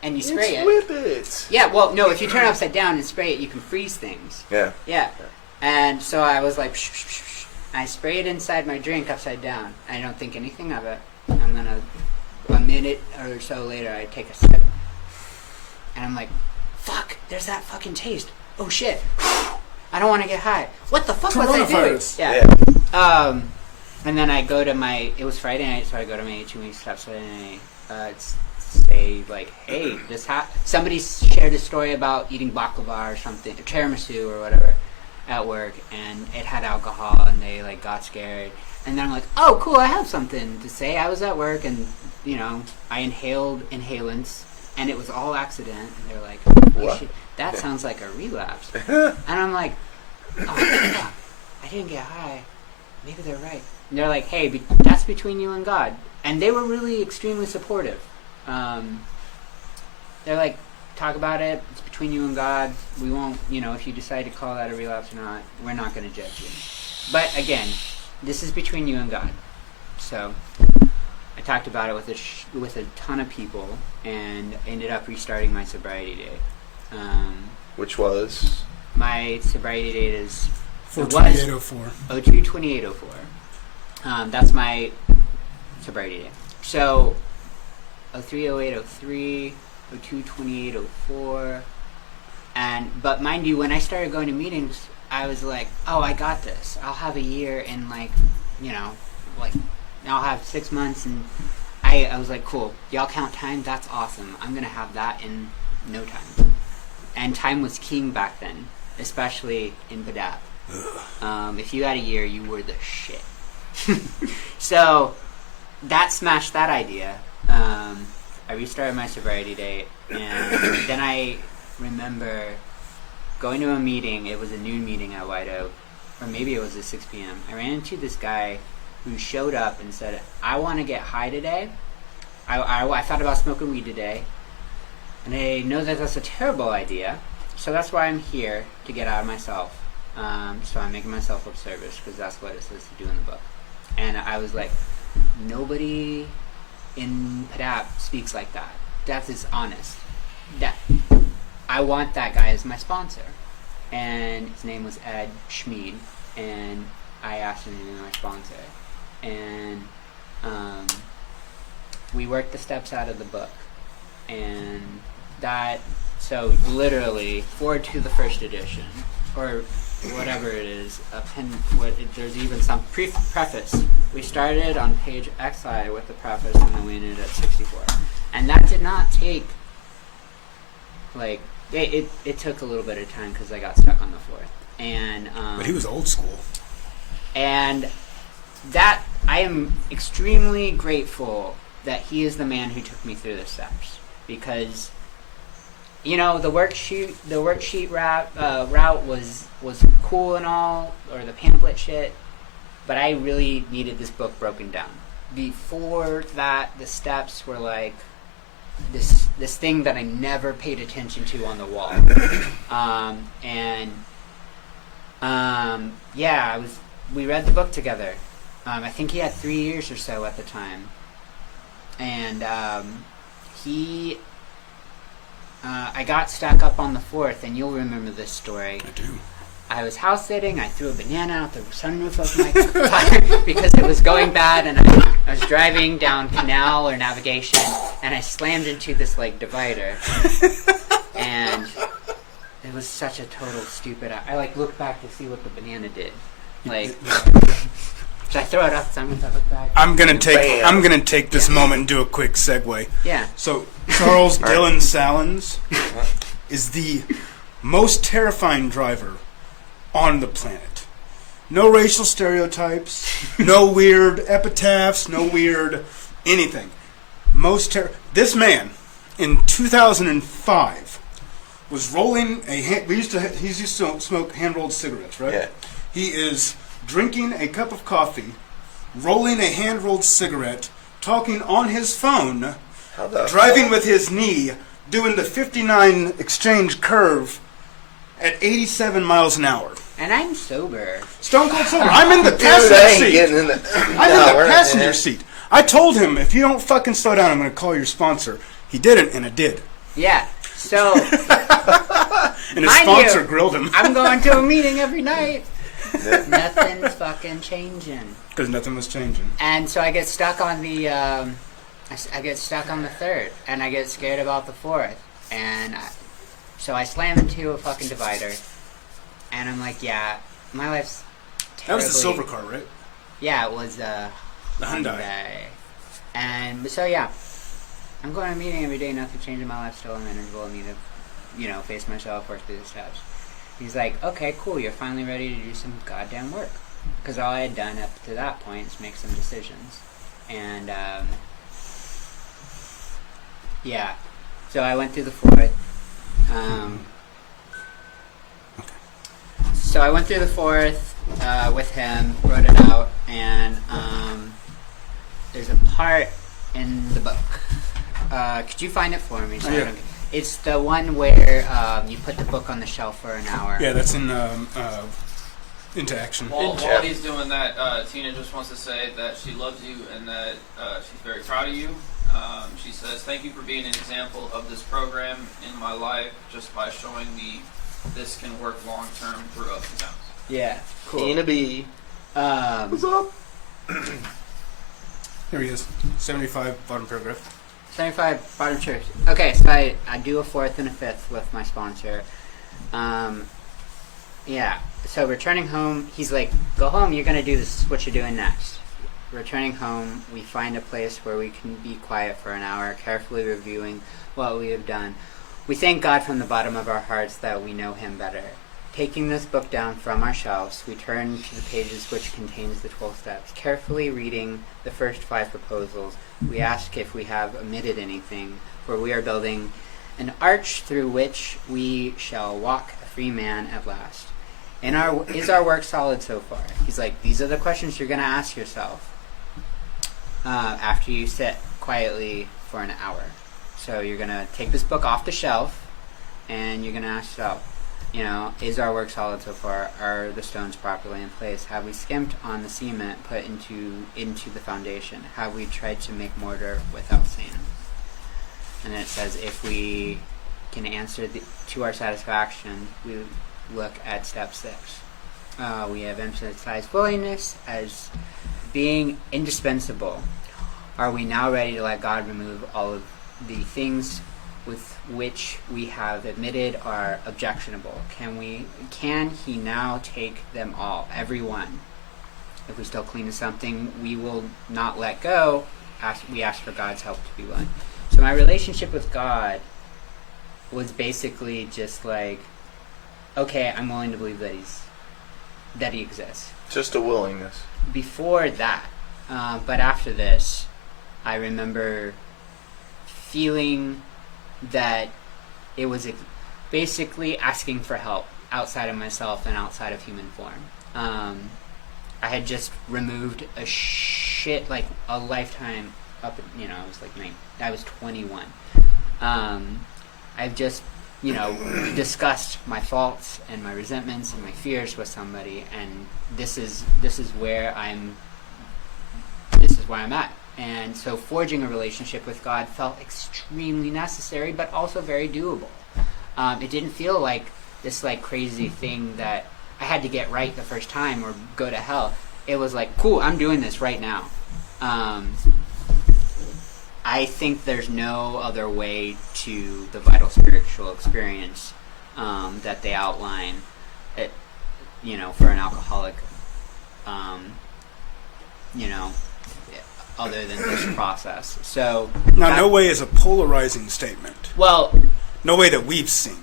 and you spray it, whip it. Yeah, well, no, if you turn it upside down and spray it, you can freeze things. Yeah. Yeah. And so I was like, psh, psh, psh, psh. I spray it inside my drink upside down. I don't think anything of it. I'm gonna, a minute or so later, I take a sip, and I'm like, fuck, there's that fucking taste. Oh shit. I don't want to get high. What the fuck was I doing? Yeah. And then I go to it was Friday night, so I go to my 18-week steps and I say, like, hey, somebody shared a story about eating baklava or something, or tiramisu or whatever at work, and it had alcohol, and they, like, got scared. And then I'm like, oh, cool, I have something to say. I was at work, and, you know, I inhaled inhalants, and it was all accident. And they're like, that sounds like a relapse. And I'm like, oh, fuck, I didn't get high. Maybe they're right. And they're like, hey, that's between you and God. And they were really extremely supportive. They're like, talk about it. It's between you and God. We won't, if you decide to call that a relapse or not, we're not going to judge you. But again, this is between you and God. So I talked about it with a ton of people and ended up restarting my sobriety date. Which was? My sobriety date is 4/28/04. 02/28/04. That's my sobriety date. So 03/08/03, 02/28/04, but mind you, when I started going to meetings, I was like, oh, I got this. I'll have a year in I'll have 6 months, and I was like, cool. Y'all count time? That's awesome. I'm gonna have that in no time. And time was king back then, especially in PDAP. If you had a year, you were the shit. So that smashed that idea. I restarted my sobriety date, and then I remember going to a meeting. It was a noon meeting at White Oak, or maybe it was at 6 p.m. I ran into this guy who showed up and said, I want to get high today. I thought about smoking weed today. And I know that that's a terrible idea, so that's why I'm here, to get out of myself. So I'm making myself of service, because that's what it says to do in the book. And I was like, nobody in PDAP speaks like that. That is honest. I want that guy as my sponsor. And his name was Ed Schmid, and I asked him to be my sponsor. And we worked the steps out of the book. And so literally, forward to the first edition, or whatever it is, there's even some preface. We started on page XI with the preface, and then we ended at 64. And that did not take, it took a little bit of time because I got stuck on the fourth. And but he was old school. And that, I am extremely grateful that he is the man who took me through the steps. Because, the worksheet route was cool and all, or the pamphlet shit, but I really needed this book broken down. Before that, the steps were like this thing that I never paid attention to on the wall. And Yeah, we read the book together. I think he had 3 years or so at the time. And I got stuck up on the 4th, and you'll remember this story. I do. I was house sitting. I threw a banana out the sunroof of my car because it was going bad, and I was driving down Canal or Navigation, and I slammed into this like divider, and it was such a total stupid. I like looked back to see what the banana did. Like, should I throw it up? I look back. I'm gonna take this moment and do a quick segue. Yeah. So Charles Dillon Sallans is the most terrifying driver on the planet. No racial stereotypes, no weird epitaphs, no weird anything. This man in 2005 was rolling he used to smoke hand-rolled cigarettes, right? Yeah. He is drinking a cup of coffee, rolling a hand-rolled cigarette, talking on his phone, driving with his knee, doing the 59 exchange curve at 87 miles an hour. And I'm sober. Stone cold sober. I'm in the passenger seat. I'm in the passenger seat. I told him, if you don't fucking slow down, I'm going to call your sponsor. He didn't, and it did. Yeah. So. And his sponsor grilled him. I'm going to a meeting every night. Nothing's fucking changing. Because nothing was changing. And so I get stuck on the. I get stuck on the 3rd, and I get scared about the 4th, and so I slam into a fucking divider, and I'm like, yeah, my life's terribly... That was the silver car, right? Yeah, it was the Hyundai. And so yeah, I'm going to a meeting every day, nothing changing, my life still manageable. I need to, face myself, work through the steps. He's like, okay, cool, you're finally ready to do some goddamn work. Because all I had done up to that point is make some decisions. And, yeah. So I went through the 4th. So I went through the 4th with him, wrote it out, and there's a part in the book. Could you find it for me? So yeah. It's the one where you put the book on the shelf for an hour. Yeah, that's in Into Action. While he's doing that, Tina just wants to say that she loves you and that she's very proud of you. She says, thank you for being an example of this program in my life just by showing me this can work long term through ups and downs. Yeah, cool. Tina B. What's up? Here he is. 75, bottom paragraph. 75, bottom church. Okay, so I do a 4th and a 5th with my sponsor. Yeah, so returning home, he's like, go home, you're going to do this, what you're doing next. Returning home, we find a place where we can be quiet for an hour, carefully reviewing what we have done. We thank God from the bottom of our hearts that we know Him better. Taking this book down from our shelves, we turn to the pages which contains the 12 steps. Carefully reading the first 5 proposals, we ask if we have omitted anything, for we are building an arch through which we shall walk a free man at last. Is our work solid so far? He's like, these are the questions you're going to ask yourself after you sit quietly for an hour. So you're going to take this book off the shelf, and you're going to ask yourself, is our work solid so far? Are the stones properly in place? Have we skimped on the cement put into the foundation? Have we tried to make mortar without sand? And it says if we can answer to our satisfaction, we look at step 6. We have emphasized willingness as being indispensable. Are we now ready to let God remove all of the things with which we have admitted are objectionable? Can He now take them all, every one? If we still cling to something we will not let go, we ask for God's help to be willing. So my relationship with God was basically just like, okay, I'm willing to believe that He exists. Just a willingness. Before that, but after this, I remember feeling that it was basically asking for help outside of myself and outside of human form. I had just removed like a lifetime up. I was like I was 21. I've just discussed my faults and my resentments and my fears with somebody, and this is where I'm at. And so forging a relationship with God felt extremely necessary, but also very doable. It didn't feel like this like crazy thing that I had to get right the first time or go to hell. It was like, cool, I'm doing this right now. I think there's no other way to the vital spiritual experience that they outline, for an alcoholic, other than this process. So now, no way is a polarizing statement. Well, no way that we've seen.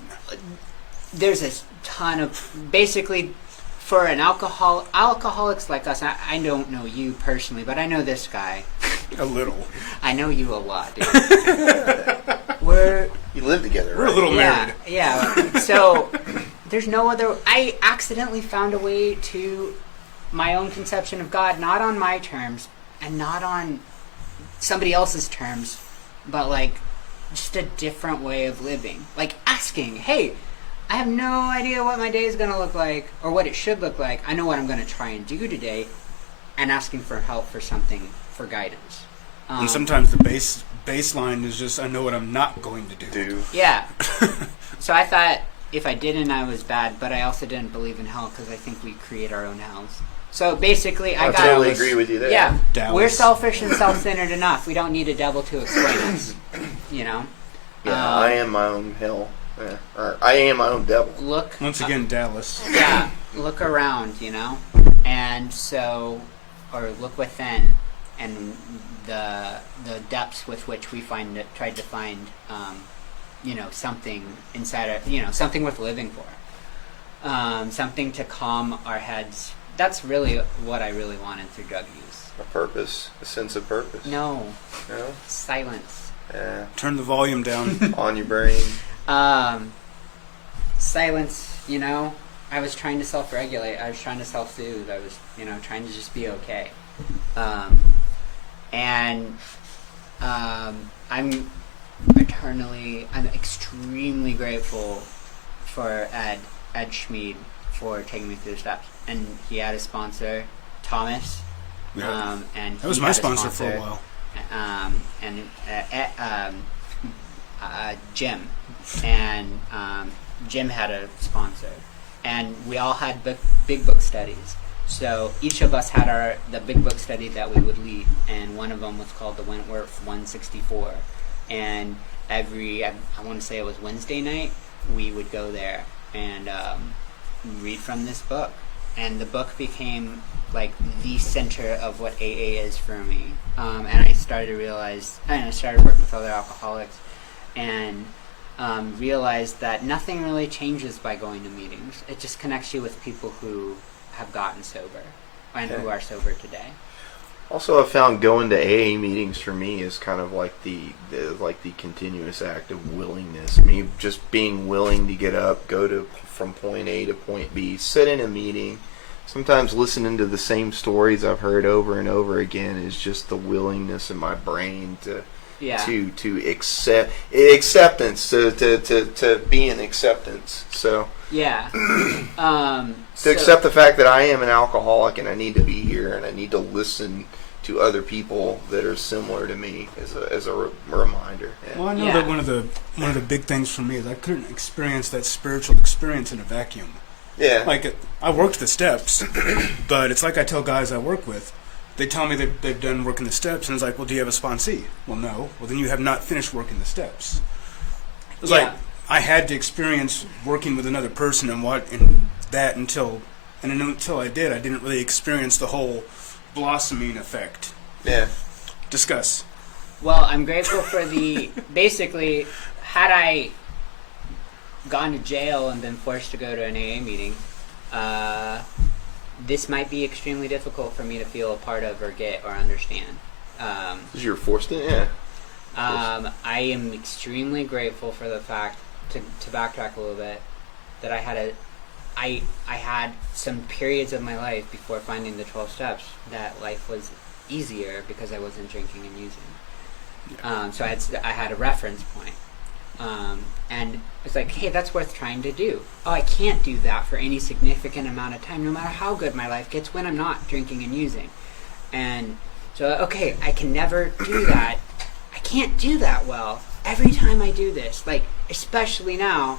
There's a ton of basically. For an alcoholics like us, I don't know you personally, but I know this guy. A little. I know you a lot, dude. You live together, right? We're a little married. Yeah. So there's no other. I accidentally found a way to my own conception of God, not on my terms and not on somebody else's terms, but like just a different way of living. Like asking, hey, I have no idea what my day is going to look like or what it should look like. I know what I'm going to try and do today, and asking for help for something, for guidance. And sometimes the baseline is just, I know what I'm not going to do. Yeah. So I thought if I didn't, I was bad, but I also didn't believe in hell because I think we create our own hells. So basically, I totally agree with you there. Yeah. Dallas. We're selfish and self-centered enough. We don't need a devil to explain us, Yeah, I am my own hell. Yeah. Or I am my own devil. Look. Once again, Dallas. Yeah, look around, and so, or look within, and the depths with which we tried to find, something inside of, something worth living for, something to calm our heads. That's really what I really wanted through drug use. A purpose, a sense of purpose. No. No? Silence. Yeah. Turn the volume down. On your brain. Silence, I was trying to self-regulate. I was trying to self-soothe. I was, trying to just be okay. I'm extremely grateful for Ed Schmeed for taking me through the steps. And he had a sponsor, Thomas. Yeah. And that was my sponsor for a while. Jim. And Jim had a sponsor. And we all had big book studies. So each of us had the big book study that we would lead. And one of them was called the Wentworth 164. And I want to say it was Wednesday night, we would go there and read from this book. And the book became like the center of what AA is for me. And I started to realize, and I started working with other alcoholics, and realized that nothing really changes by going to meetings. It just connects you with people who have gotten sober and who are sober today. Also, I found going to AA meetings for me is kind of like the continuous act of willingness. Me just being willing to get up, go from point A to point B, sit in a meeting. Sometimes listening to the same stories I've heard over and over again is just the willingness in my brain to accept acceptance to be in acceptance. So yeah, to accept the fact that I am an alcoholic and I need to be here and I need to listen to other people that are similar to me as a reminder. Yeah. Well, I know that one of the big things for me is I couldn't experience that spiritual experience in a vacuum. Yeah. Like, I worked the steps, but it's like I tell guys I work with, they tell me they've done working the steps, and it's like, well, do you have a sponsee? Well, no. Well, then you have not finished working the steps. It was like, I had to experience working with another person until I did, I didn't really experience the whole blossoming effect. Yeah. Discuss. Well, I'm grateful for basically, had I gone to jail and been forced to go to an AA meeting, this might be extremely difficult for me to feel a part of or get or understand. Because you're forced in? Yeah. I am extremely grateful for the fact, to backtrack a little bit, that I had some periods of my life before finding the 12 steps that life was easier because I wasn't drinking and using. So I had a reference point. And it's like, hey, that's worth trying to do. Oh, I can't do that for any significant amount of time, no matter how good my life gets when I'm not drinking and using. And so, okay, I can never do that. I can't do that well. Every time I do this, like, especially now,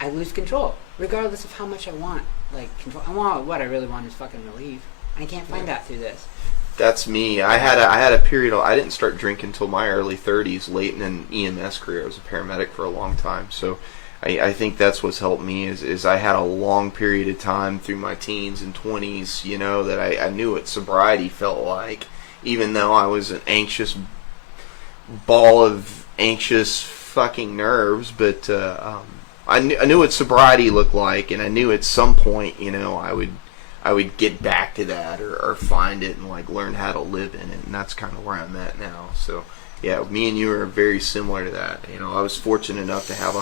I lose control, regardless of how much I want. Like, control. What I really want is fucking relief. And I can't find that through this. That's me. I had a period. I didn't start drinking until my early 30s, late in an EMS career. I was a paramedic for a long time, so I think that's what's helped me. Is I had a long period of time through my teens and 20s, that I knew what sobriety felt like, even though I was an anxious ball of anxious fucking nerves. But I knew what sobriety looked like, and I knew at some point, I would get back to that or find it and like learn how to live in it, and that's kind of where I'm at now. So yeah, me and you are very similar to that. I was fortunate enough to have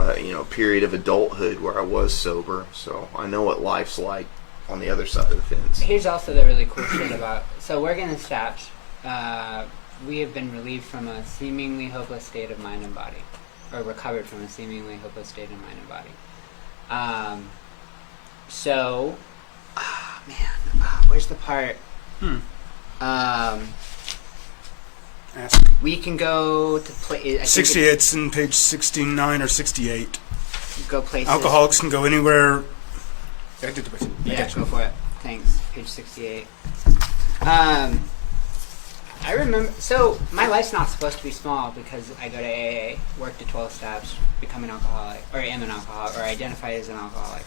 a period of adulthood where I was sober, so I know what life's like on the other side of the fence. Here's also the really cool shit about, so we're gonna stat. We have been relieved from a seemingly hopeless state of mind and body, or recovered from a seemingly hopeless state of mind and body. Where's the part? We can go to play. 68's in page 69 or 68. Go places. Alcoholics can go anywhere. Yeah, go for it. Thanks. Page 68. I remember. So my life's not supposed to be small because I go to AA, worked at 12 steps, become an alcoholic, or am an alcoholic, or identify as an alcoholic.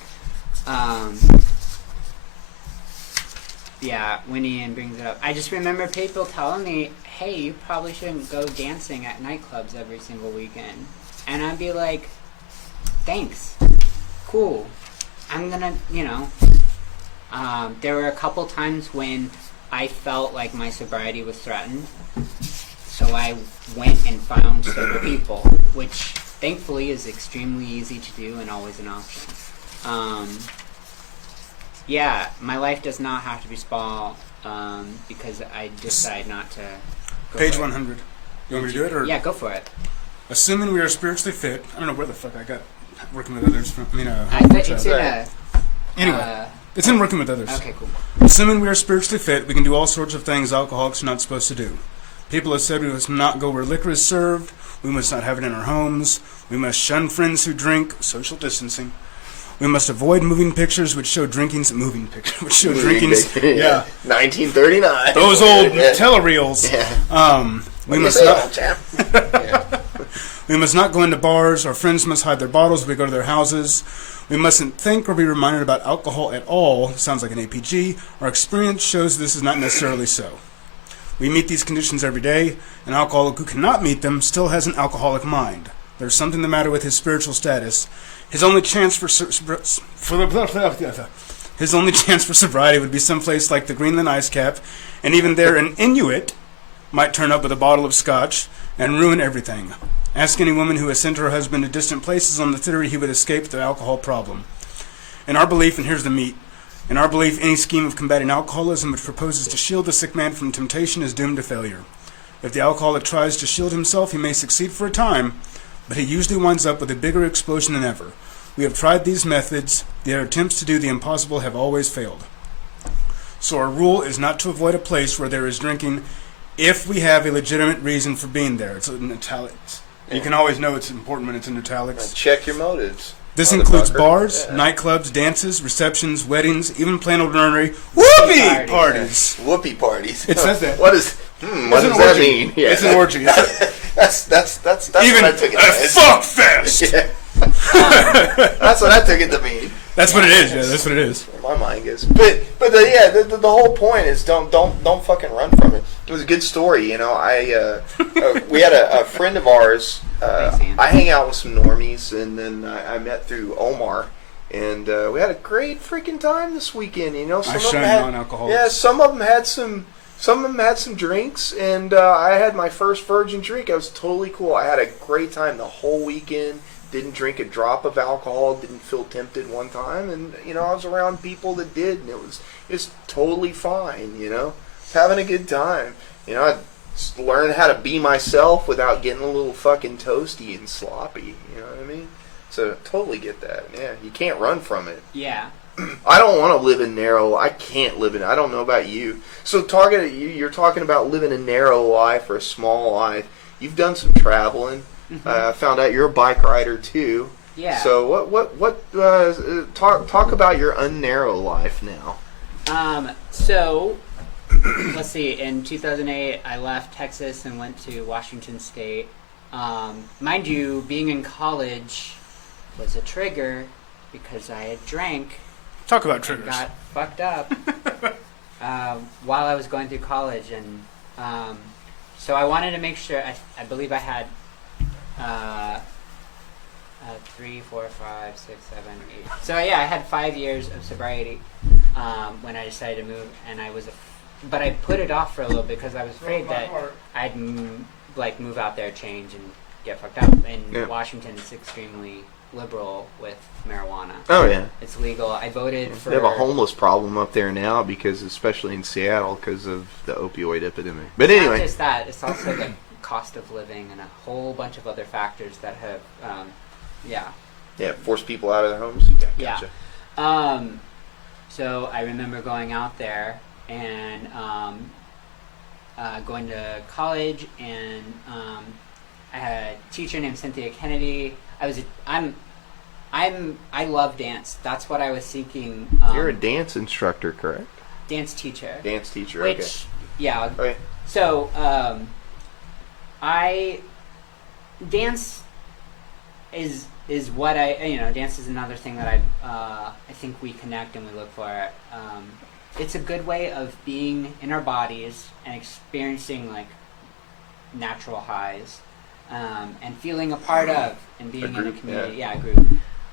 Yeah, Winnie Ann brings it up. I just remember people telling me, hey, you probably shouldn't go dancing at nightclubs every single weekend. And I'd be like, thanks. Cool. I'm gonna, there were a couple times when I felt like my sobriety was threatened. So I went and found sober people, which thankfully is extremely easy to do and always an option. Yeah, my life does not have to be small because I decide not to go Page for it. 100. You want me to do it? Or? Yeah, go for it. Assuming we are spiritually fit. I don't know where the fuck I got working with others from. It's in a... Anyway, it's in working with others. Okay, cool. Assuming we are spiritually fit, we can do all sorts of things alcoholics are not supposed to do. People have said we must not go where liquor is served. We must not have it in our homes. We must shun friends who drink. Social distancing. We must avoid moving pictures which show drinking's moving pictures which show drinking's. Yeah, 1939. Those old telereels. Yeah. We must not. We must not go into bars. Our friends must hide their bottles if we go to their houses. We mustn't think or be reminded about alcohol at all. Sounds like an APG. Our experience shows this is not necessarily so. We meet these conditions every day. An alcoholic who cannot meet them still has an alcoholic mind. There's something the matter with his spiritual status. His only chance for sobriety would be someplace like the Greenland ice cap, and even there an Inuit might turn up with a bottle of scotch and ruin everything. Ask any woman who has sent her husband to distant places on the theory he would escape the alcohol problem. In our belief, and here's the meat, in our belief, any scheme of combating alcoholism which proposes to shield the sick man from temptation is doomed to failure. If the alcoholic tries to shield himself, he may succeed for a time, but he usually winds up with a bigger explosion than ever. We have tried these methods. Their attempts to do the impossible have always failed. So our rule is not to avoid a place where there is drinking if we have a legitimate reason for being there. It's in italics. You can always know it's important when it's in italics. Check your motives. This includes bars, nightclubs, dances, receptions, weddings, even plain ordinary whoopee parties. Whoopee parties. It says that. What does that mean? Yeah. It's an orgy. That's Even what I took it a as. fuck fest. Yeah. That's what I took it to mean. That's what it is. Yeah, that's what it is. My mind goes. But the whole point is don't fucking run from it. It was a good story, we had a friend of ours. I hang out with some normies, and then I met through Omar, and we had a great freaking time this weekend. I shun non-alcoholics. Yeah, some of them had some drinks, and I had my first virgin drink. It was totally cool. I had a great time the whole weekend. Didn't drink a drop of alcohol. Didn't feel tempted one time, and I was around people that did, and it was totally fine. Having a good time. learn how to be myself without getting a little fucking toasty and sloppy. You know what I mean? So totally get that. Yeah, you can't run from it. Yeah. I don't want to live in narrow. I can't live in. I don't know about you. So you're talking about living a narrow life or a small life. You've done some traveling. I found out you're a bike rider too. Yeah. So talk about your unnarrow life now. So let's see. In 2008, I left Texas and went to Washington State. Mind you, being in college was a trigger because I had drank. Talk about And triggers. got fucked up while I was going through college, and so I wanted to make sure. I believe I had 3, 4, 5, 6, 7, 8. So yeah, I had 5 years of sobriety when I decided to move, and but I put it off for a little bit because I was afraid that I'd move out there, change, and get fucked up. And Washington is extremely liberal with marijuana. Oh yeah, it's legal. I voted for. They have a homeless problem up there now because, especially in Seattle, because of the opioid epidemic. But anyway, not just that. It's also the cost of living and a whole bunch of other factors that have, force people out of their homes. Yeah, gotcha. Yeah. So I remember going out there and going to college, and I had a teacher named Cynthia Kennedy. I love dance. That's what I was seeking. You're a dance instructor, correct? Dance teacher. Dance teacher. Which, okay. Yeah. Okay. So, dance is what dance is another thing that I think we connect and we look for. It's a good way of being in our bodies and experiencing like natural highs, and feeling a part of and being in a community. Yeah, a group.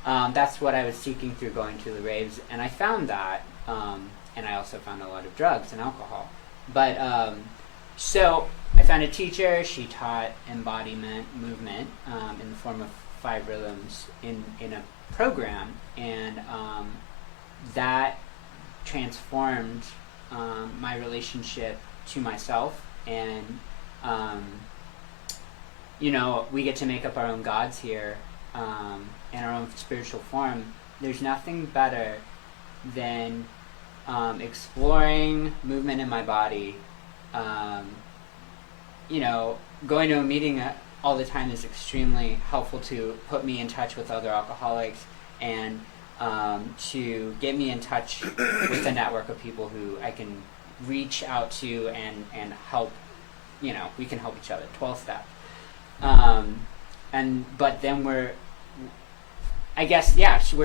That's what I was seeking through going to the raves, and I found that, and I also found a lot of drugs and alcohol. But so I found a teacher. She taught embodiment movement in the form of 5 rhythms in a program, and that transformed my relationship to myself. And we get to make up our own gods here, in our own spiritual form. There's nothing better than exploring movement in my body. Going to a meeting all the time is extremely helpful to put me in touch with other alcoholics, and to get me in touch with a network of people who I can reach out to and help. We can help each other. 12 step. But then we're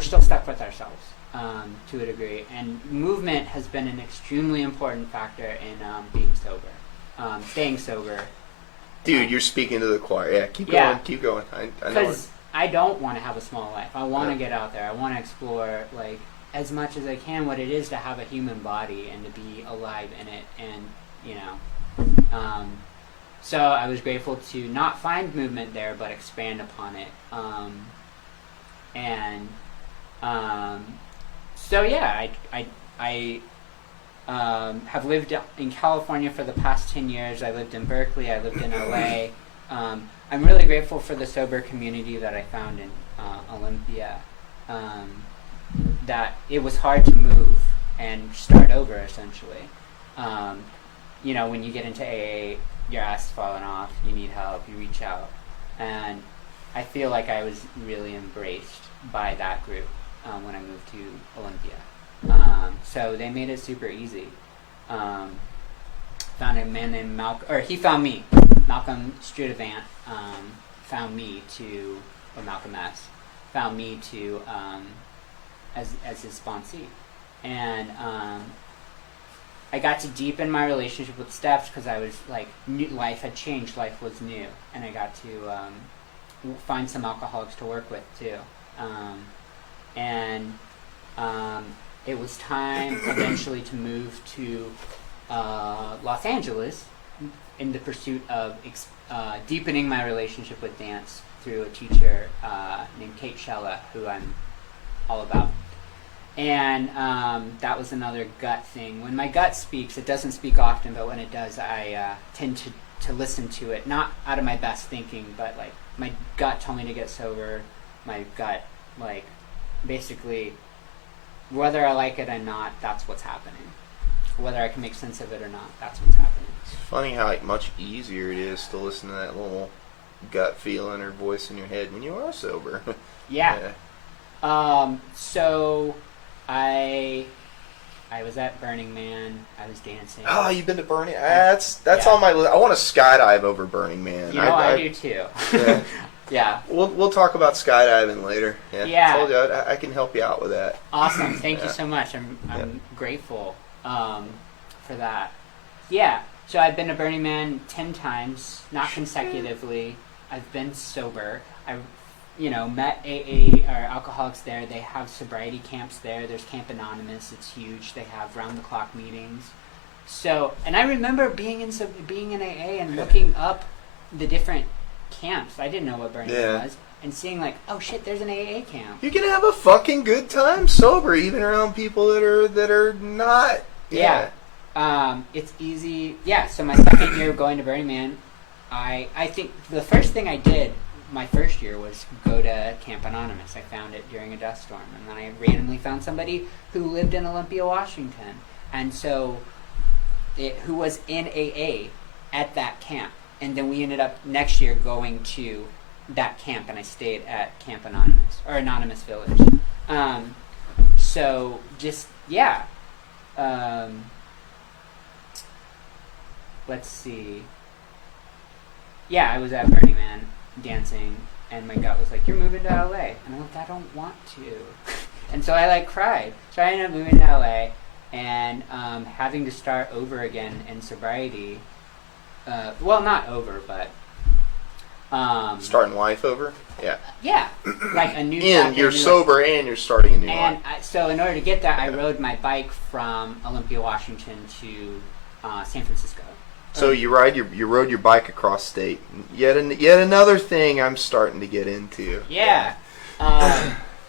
still stuck with ourselves to a degree, and movement has been an extremely important factor in being sober, staying sober. Dude, you're speaking to the choir. Yeah, keep going. Keep going. I know. Because I don't want to have a small life. I want to get out there. I want to explore like as much as I can what it is to have a human body and to be alive in it, and so I was grateful to not find movement there, but expand upon it. I have lived in California for the past 10 years. I lived in Berkeley. I lived in LA. I'm really grateful for the sober community that I found in Olympia. That it was hard to move and start over, essentially. When you get into AA, your ass is falling off, you need help, you reach out. And I feel like I was really embraced by that group when I moved to Olympia. So they made it super easy. Found a man named Malcolm, or he found me. Malcolm Strudavant found me Malcolm S. found me as his sponsee. And I got to deepen my relationship with Steps because I was like, life had changed, life was new, and I got to find some alcoholics to work with too. It was time eventually to move to Los Angeles in the pursuit of deepening my relationship with dance through a teacher named Kate Shella, who I'm all about. And that was another gut thing. When my gut speaks, it doesn't speak often, but when it does, I tend to to listen to it, not out of my best thinking, but like my gut told me to get sober. My gut, like, basically, whether I like it or not, that's what's happening. Whether I can make sense of it or not, that's what's happening. It's funny how much easier it is to listen to that little gut feeling or voice in your head when you are sober. Yeah. So I was at Burning Man. I was dancing. Oh, you've been to Burning? That's Yeah. on my list. I want to skydive over Burning Man. You know, I do too. Yeah. Yeah. We'll talk about skydiving later. Yeah. Yeah. Told you I can help you out with that. Awesome. Thank you Yeah. so much. I'm grateful for that. Yeah. So I've been to Burning Man 10 times, not consecutively. I've been sober. I, met AA or alcoholics there. They have sobriety camps there. There's Camp Anonymous. It's huge. They have round-the-clock meetings. So, and I remember being in AA and looking up the different camps. I didn't know what Burning Man was. And seeing like, oh shit, there's an AA camp. You can have a fucking good time sober, even around people that are not. Yeah. It's easy. Yeah, so my second year going to Burning Man, I think the first thing I did my first year was go to Camp Anonymous. I found it during a dust storm. And then I randomly found somebody who lived in Olympia, Washington. And so, who was in AA at that camp. And then we ended up next year going to that camp, and I stayed at Camp Anonymous, or Anonymous Village. So, just, yeah. Let's see. Yeah, I was at Burning Man dancing, and my gut was like, you're moving to LA. And I'm like, I don't want to. And so I like cried. So I ended up moving to LA and having to start over again in sobriety. Well, not over, but Starting life over? Yeah. yeah, like a new. And you're sober and you're starting a new And life. so in order to get that, I rode my bike from Olympia, Washington to San Francisco. So you rode your bike across state. Yet another thing I'm starting to get into. Yeah.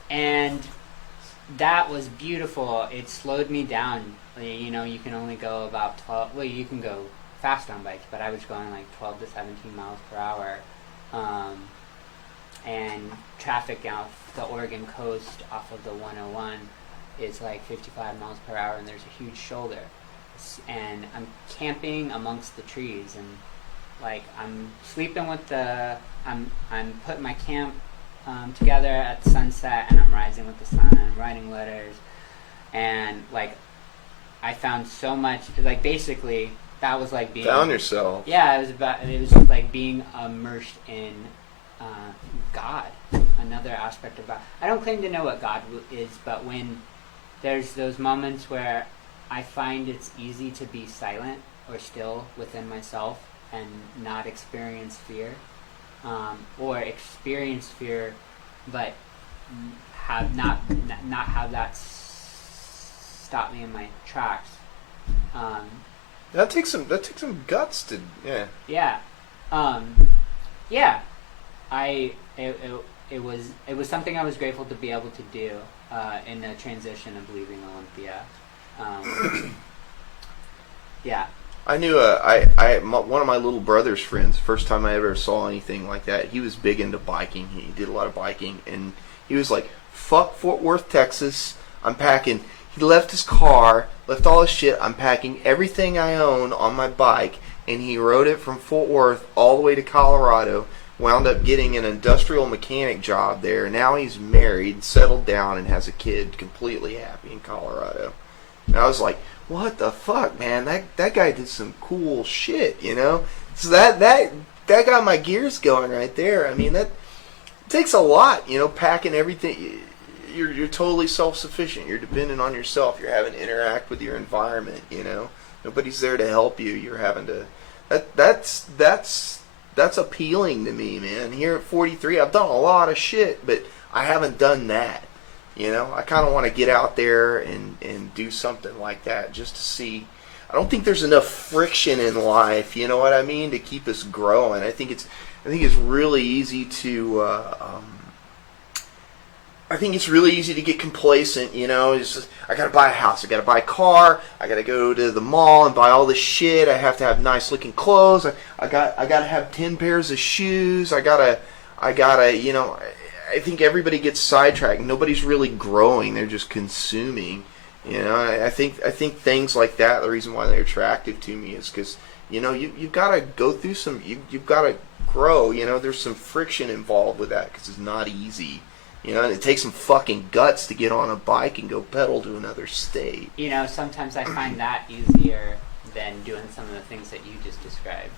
And that was beautiful. It slowed me down. You can only go about 12. Well, you can go fast on bikes, but I was going like 12 to 17 miles per hour. And traffic off the Oregon coast off of the 101 is like 55 miles per hour, and there's a huge shoulder. And I'm camping amongst the trees, and like I'm sleeping with I'm putting my camp together at sunset, and I'm rising with the sun, and I'm writing letters, and like I found so much. Like basically, that was like being Found yourself. Yeah, it was like being immersed in God. Another aspect of God. I don't claim to know what God is, but when there's those moments where I find it's easy to be silent or still within myself and not experience fear, or experience fear, but have not have that stop me in my tracks. That takes some guts to Yeah. Yeah. It was something I was grateful to be able to do in the transition of leaving Olympia. Yeah. I knew one of my little brother's friends, first time I ever saw anything like that, he was big into biking. He did a lot of biking, and he was like, fuck Fort Worth, Texas, I'm packing. He left his car, left all his shit, I'm packing everything I own on my bike, and he rode it from Fort Worth all the way to Colorado, wound up getting an industrial mechanic job there. Now he's married, settled down, and has a kid, completely happy in Colorado. And I was like, what the fuck, man? That guy did some cool shit, So that got my gears going right there. I mean, that takes a lot, packing everything. You're totally self-sufficient. You're dependent on yourself. You're having to interact with your environment, Nobody's there to help you. You're having to. That's appealing to me, man. Here at 43, I've done a lot of shit, but I haven't done that. I kind of want to get out there and do something like that just to see. I don't think there's enough friction in life, you know what I mean, to keep us growing. I think it's really easy to I think it's really easy to get complacent, you know. It's just, I gotta buy a house, I gotta buy a car, I gotta go to the mall and buy all this shit. I have to have nice looking clothes. I gotta have 10 pairs of shoes. I gotta, you know. I think everybody gets sidetracked. Nobody's really growing. They're just consuming. You know. I think things like that. The reason why they're attractive to me is because, you know, you've got to go through some. You've got to grow. You know, there's some friction involved with that because it's not easy. You know, and it takes some fucking guts to get on a bike and go pedal to another state. You know, sometimes I find that easier than doing some of the things that you just described.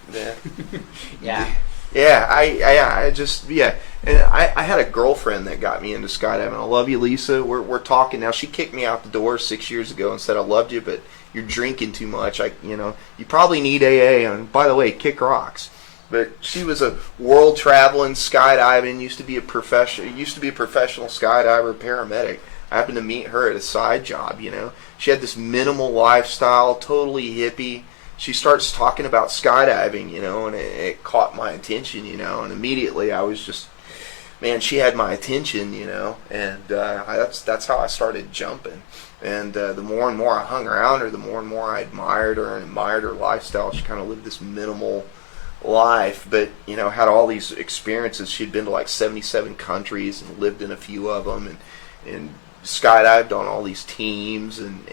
Yeah. Yeah. I just, and I had a girlfriend that got me into skydiving. I love you, Lisa. We're talking now. She kicked me out the door 6 years ago and said, I loved you, but you're drinking too much. You know, you probably need AA. And by the way, kick rocks. But she was a world traveling skydiving. Used to be a professional skydiver, paramedic. I happened to meet her at a side job. You know, she had this minimal lifestyle, totally hippie. She starts talking about skydiving, you know, and it caught my attention, you know, and immediately I was just, man, she had my attention, you know, and that's how I started jumping. And the more and more I hung around her, the more and more I admired her and admired her lifestyle. She kind of lived this minimal life, but, you know, had all these experiences. She'd been to like 77 countries and lived in a few of them, and skydived on all these teams, and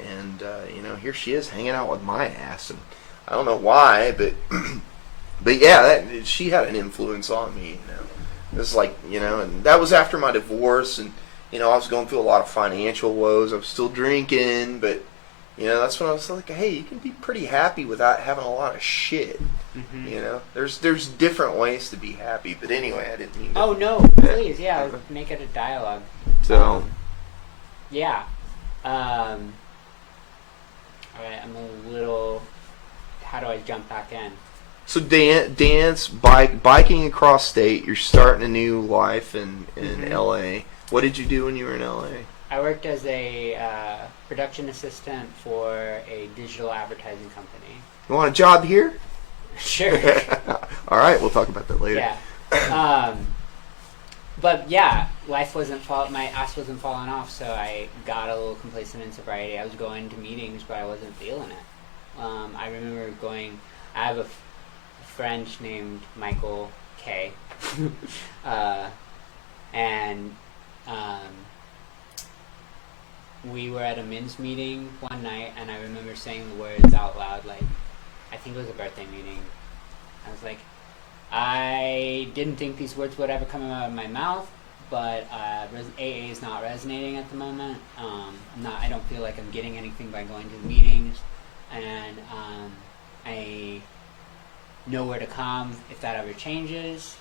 you know, here she is hanging out with my ass, and I don't know why, but yeah, she had an influence on me, you know. It was like, you know, and that was after my divorce, and, you know, I was going through a lot of financial woes. I was still drinking, but, you know, that's when I was like, hey, you can be pretty happy without having a lot of shit. Mm-hmm. You know, there's different ways to be happy. But anyway, I didn't mean to. Oh no, please, yeah, make it a dialogue. So, yeah. All right, I'm a little. How do I jump back in? So biking across state. You're starting a new life in LA. What did you do when you were in LA? I worked as a production assistant for a digital advertising company. You want a job here? Sure. All right, we'll talk about that later. Yeah. But yeah, my ass wasn't falling off, so I got a little complacent in sobriety. I was going to meetings, but I wasn't feeling it. I remember I have a friend named Michael K. And we were at a men's meeting one night, and I remember saying the words out loud, like, I think it was a birthday meeting. I was like, I didn't think these words would ever come out of my mouth, but AA is not resonating at the moment. I don't feel like I'm getting anything by going to the meetings, and I know where to come if that ever changes.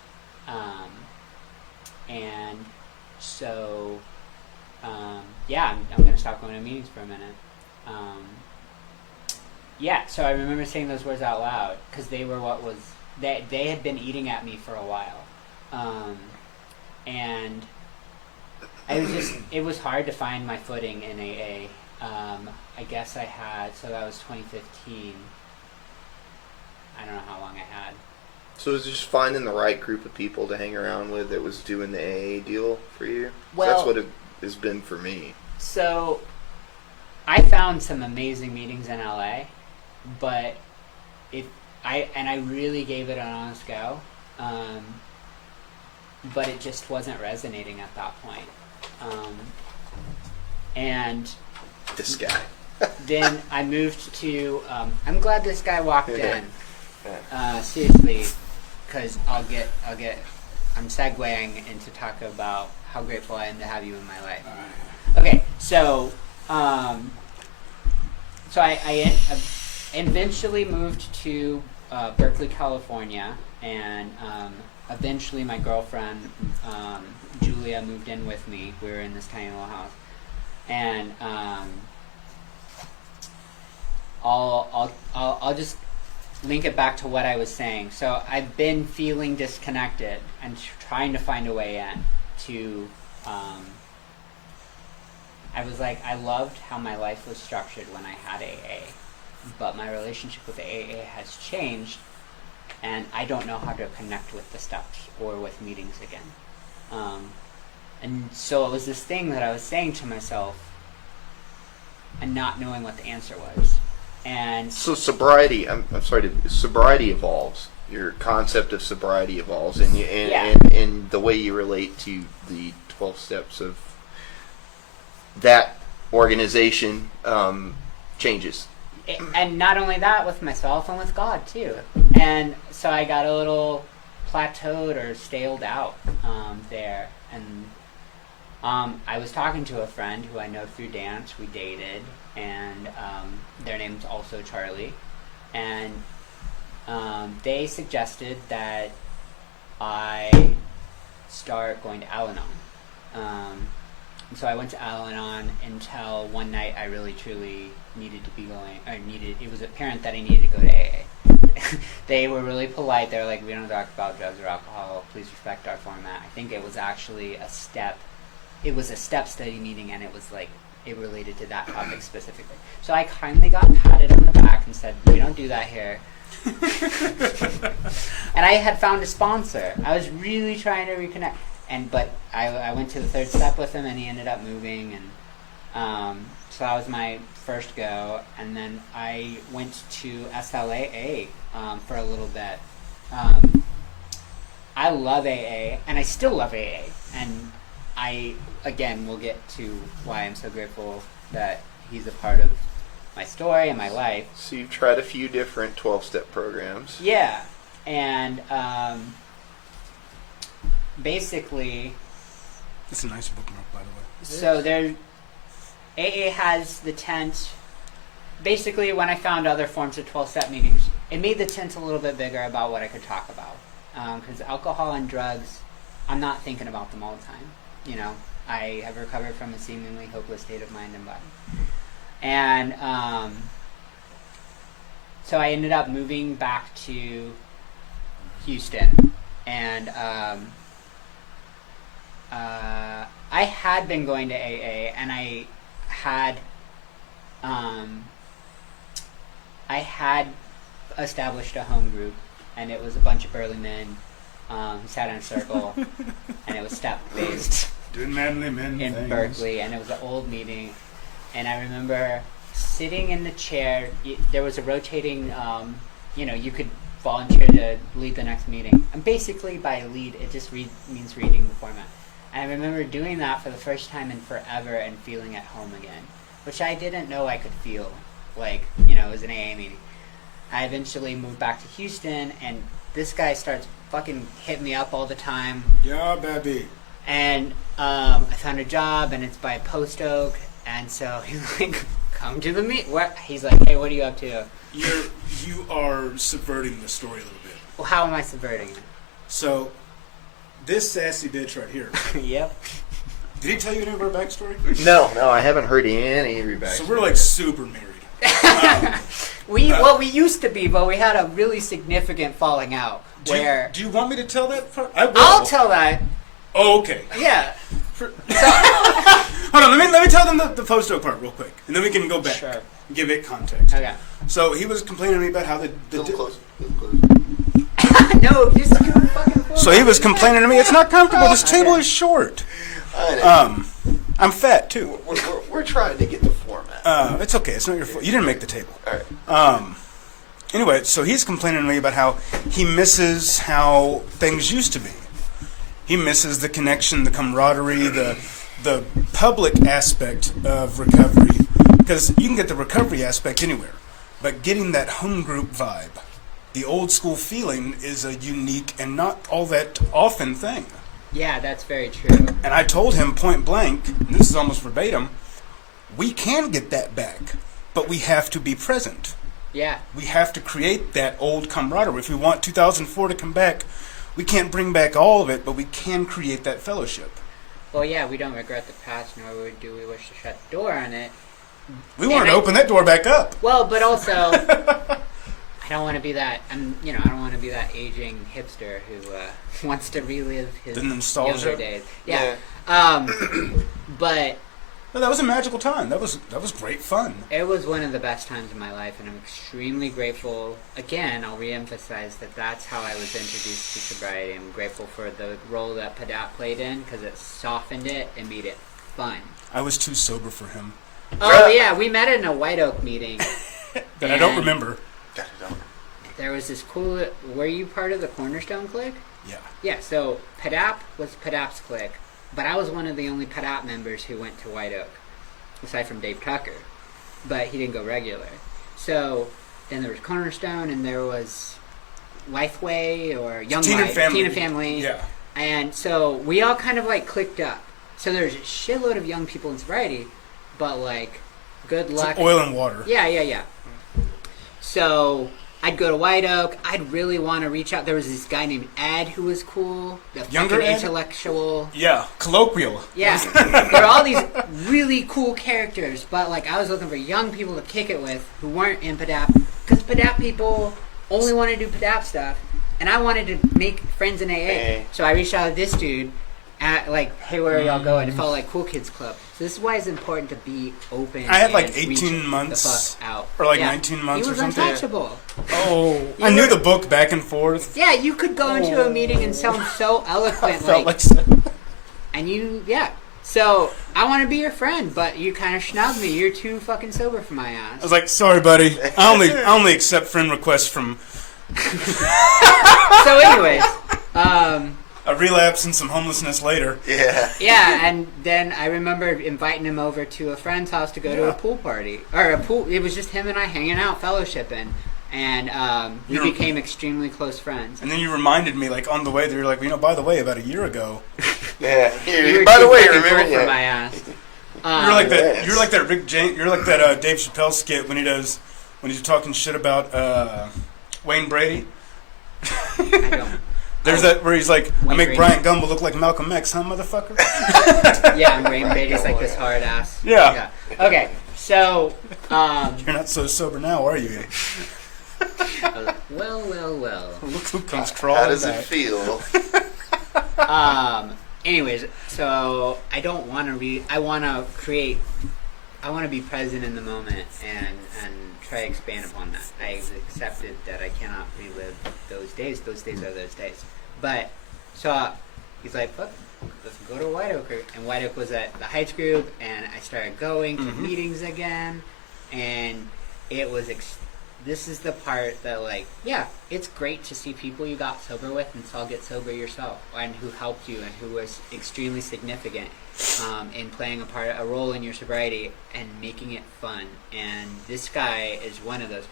And so, yeah, I'm going to stop going to meetings for a minute. Yeah, so I remember saying those words out loud because they were they had been eating at me for a while, and it was hard to find my footing in AA. I guess so that was 2015. I don't know how long I had. So it was just finding the right group of people to hang around with that was doing the AA deal for you? Well, that's what it has been for me. So I found some amazing meetings in LA, but I really gave it an honest go, but it just wasn't resonating at that point. And this guy. Then I moved to. I'm glad this guy walked in. Seriously, because I'll get. I'm segueing into talk about how grateful I am to have you in my life. Okay, so I eventually moved to Berkeley, California, and eventually my girlfriend Julia moved in with me. We were in this tiny little house, and I'll just link it back to what I was saying. So I've been feeling disconnected and trying to find a way in to. I was like, I loved how my life was structured when I had AA, but my relationship with AA has changed, and I don't know how to connect with the steps or with meetings again. And so it was this thing that I was saying to myself and not knowing what the answer was. And So sobriety, sobriety evolves. Your concept of sobriety evolves, and and the way you relate to the 12 steps of that organization changes. And not only that, with myself and with God too. And so I got a little plateaued or staled out there. And I was talking to a friend who I know through dance. We dated, and their name's also Charlie. And they suggested that I start going to Al-Anon. And so I went to Al-Anon until one night I really truly needed to be going, it was apparent that I needed to go to AA. They were really polite. They were like, we don't talk about drugs or alcohol. Please respect our format. I think it was actually it was a step study meeting, and it was like, it related to that topic specifically. So I kindly got patted on the back and said, we don't do that here. And I had found a sponsor. I was really trying to reconnect. But I went to the third step with him, and he ended up moving, and so that was my first go. And then I went to SLAA for a little bit. I love AA, and I still love AA, and I, again, will get to why I'm so grateful that he's a part of my story and my life. So you've tried a few different 12-step programs. Yeah, and basically, It's a nice bookmark, by the way. so there, AA has the tent. Basically, when I found other forms of 12-step meetings, it made the tent a little bit bigger about what I could talk about. Because alcohol and drugs, I'm not thinking about them all the time. You know, I have recovered from a seemingly hopeless state of mind and body. And so I ended up moving back to Houston, and I had been going to AA, and I had established a home group, and it was a bunch of burly men who sat in a circle, and it was step-based Doing manly men in things. Berkeley, and it was an old meeting, and I remember sitting in the chair. There was a rotating, you could volunteer to lead the next meeting, and basically by lead, it just means reading the format. And I remember doing that for the first time in forever and feeling at home again, which I didn't know I could feel, it was an AA meeting. I eventually moved back to Houston, and this guy starts fucking hitting me up all the time. Yeah, baby. And I found a job, and it's by Post Oak, and so he's like, come to the meet. He's like, hey, what are you up to? You are subverting the story a little bit. Well, how am I subverting it? So, this sassy bitch right here. Yep. Did he tell you any of our backstory? No, I haven't heard any of your back. So we're like super married. We used to be, but we had a really significant falling out. Do you want me to tell that part? I will. I'll tell that. Oh, okay. Yeah. Hold on, let me tell them the Post Oak part real quick, and then we can go back. Sure. And give it context. Okay. So he was complaining to me about how the Close. No, just go fucking forward. So he was complaining to me, it's not comfortable, this table is short. I know. I'm fat too. We're trying to get the format. It's okay, it's not your fault. You didn't make the table. All right. Anyway, so he's complaining to me about how he misses how things used to be. He misses the connection, the camaraderie, the public aspect of recovery. Because you can get the recovery aspect anywhere. But getting that home group vibe, the old school feeling, is a unique and not all that often thing. Yeah, that's very true. And I told him point blank, and this is almost verbatim, we can get that back, but we have to be present. Yeah. We have to create that old camaraderie. If we want 2004 to come back, we can't bring back all of it, but we can create that fellowship. Well, yeah, we don't regret the past, nor do we wish to shut the door on it. We wanted to open that door back up. Well, but also, I don't want to be that. I don't want to be that aging hipster who wants to relive his The nostalgia? younger days. Yeah. But No, that was a magical time. That was great fun. It was one of the best times of my life, and I'm extremely grateful. Again, I'll reemphasize that that's how I was introduced to sobriety. I'm grateful for the role that Padat played in, because it softened it and made it fun. I was too sober for him. Oh, yeah, we met in a White Oak meeting. That I don't remember. There was this cool... Were you part of the Cornerstone clique? Yeah. Yeah, so Padat was Padat's clique, but I was one of the only Padat members who went to White Oak, aside from Dave Tucker. But he didn't go regular. So then there was Cornerstone, and there was Lifeway or Young Teen and Life, Family. Teen and Family. Yeah. And so we all kind of like clicked up. So there's a shitload of young people in sobriety, but like, good luck. It's oil and water. Yeah. So I'd go to White Oak. I'd really want to reach out. There was this guy named Ed who was cool. The Younger fucking Ed? Intellectual. Yeah, colloquial. Yeah. There were all these really cool characters, but like I was looking for young people to kick it with who weren't in PADAP, because PADAP people only want to do PADAP stuff, and I wanted to make friends in AA. So I reached out to this dude. Like, hey, where are y'all going? It felt like Cool Kids Club. So this is why it's important to be open. I had like and 18 reach months the fuck out. or like 19 months he or was something. untouchable. Oh, I knew the book back and forth. Yeah, you could go into a meeting and sound so eloquent, Felt like, like and you, yeah. So I want to be your friend, but you kind of snubbed me. You're too fucking sober for my I ass. was like, sorry, buddy. I only accept friend requests from So, anyways, a relapse and some homelessness later. Yeah. yeah, and then I remember inviting him over to a friend's house to go to a pool party. Or a pool, it was just him and I hanging out, fellowshipping. And we You're- became extremely close friends. And then you reminded me, like on the way, they were like, by the way, about a year ago, Yeah. You were By the too way, fucking remember? cool for Yeah. my ass. you're like that. yes. You're like that Rick James. You're like that Dave Chappelle skit when he's talking shit about Wayne Brady. I don't. There's that where he's like, I Wayne make Brady. Brian Gumble look like Malcolm X, huh, motherfucker? Yeah, and Rain Brady's like this hard ass. Yeah. Okay, so, You're not so sober now, are you? well. Look who comes crawling How does it back. feel? Anyways, so I don't want to read. I want to create. I want to be present in the moment and try to expand upon that. I've accepted that I cannot relive those days. Those days are those days. But so he's like, "Fuck, let's go to White Oak." And White Oak was at the Heights group, and I started going to meetings again, and it was. This is the part that, like, yeah, it's great to see people you got sober with and still get sober yourself, and who helped you and who was extremely significant in playing a role in your sobriety and making it fun. And this guy is one of those.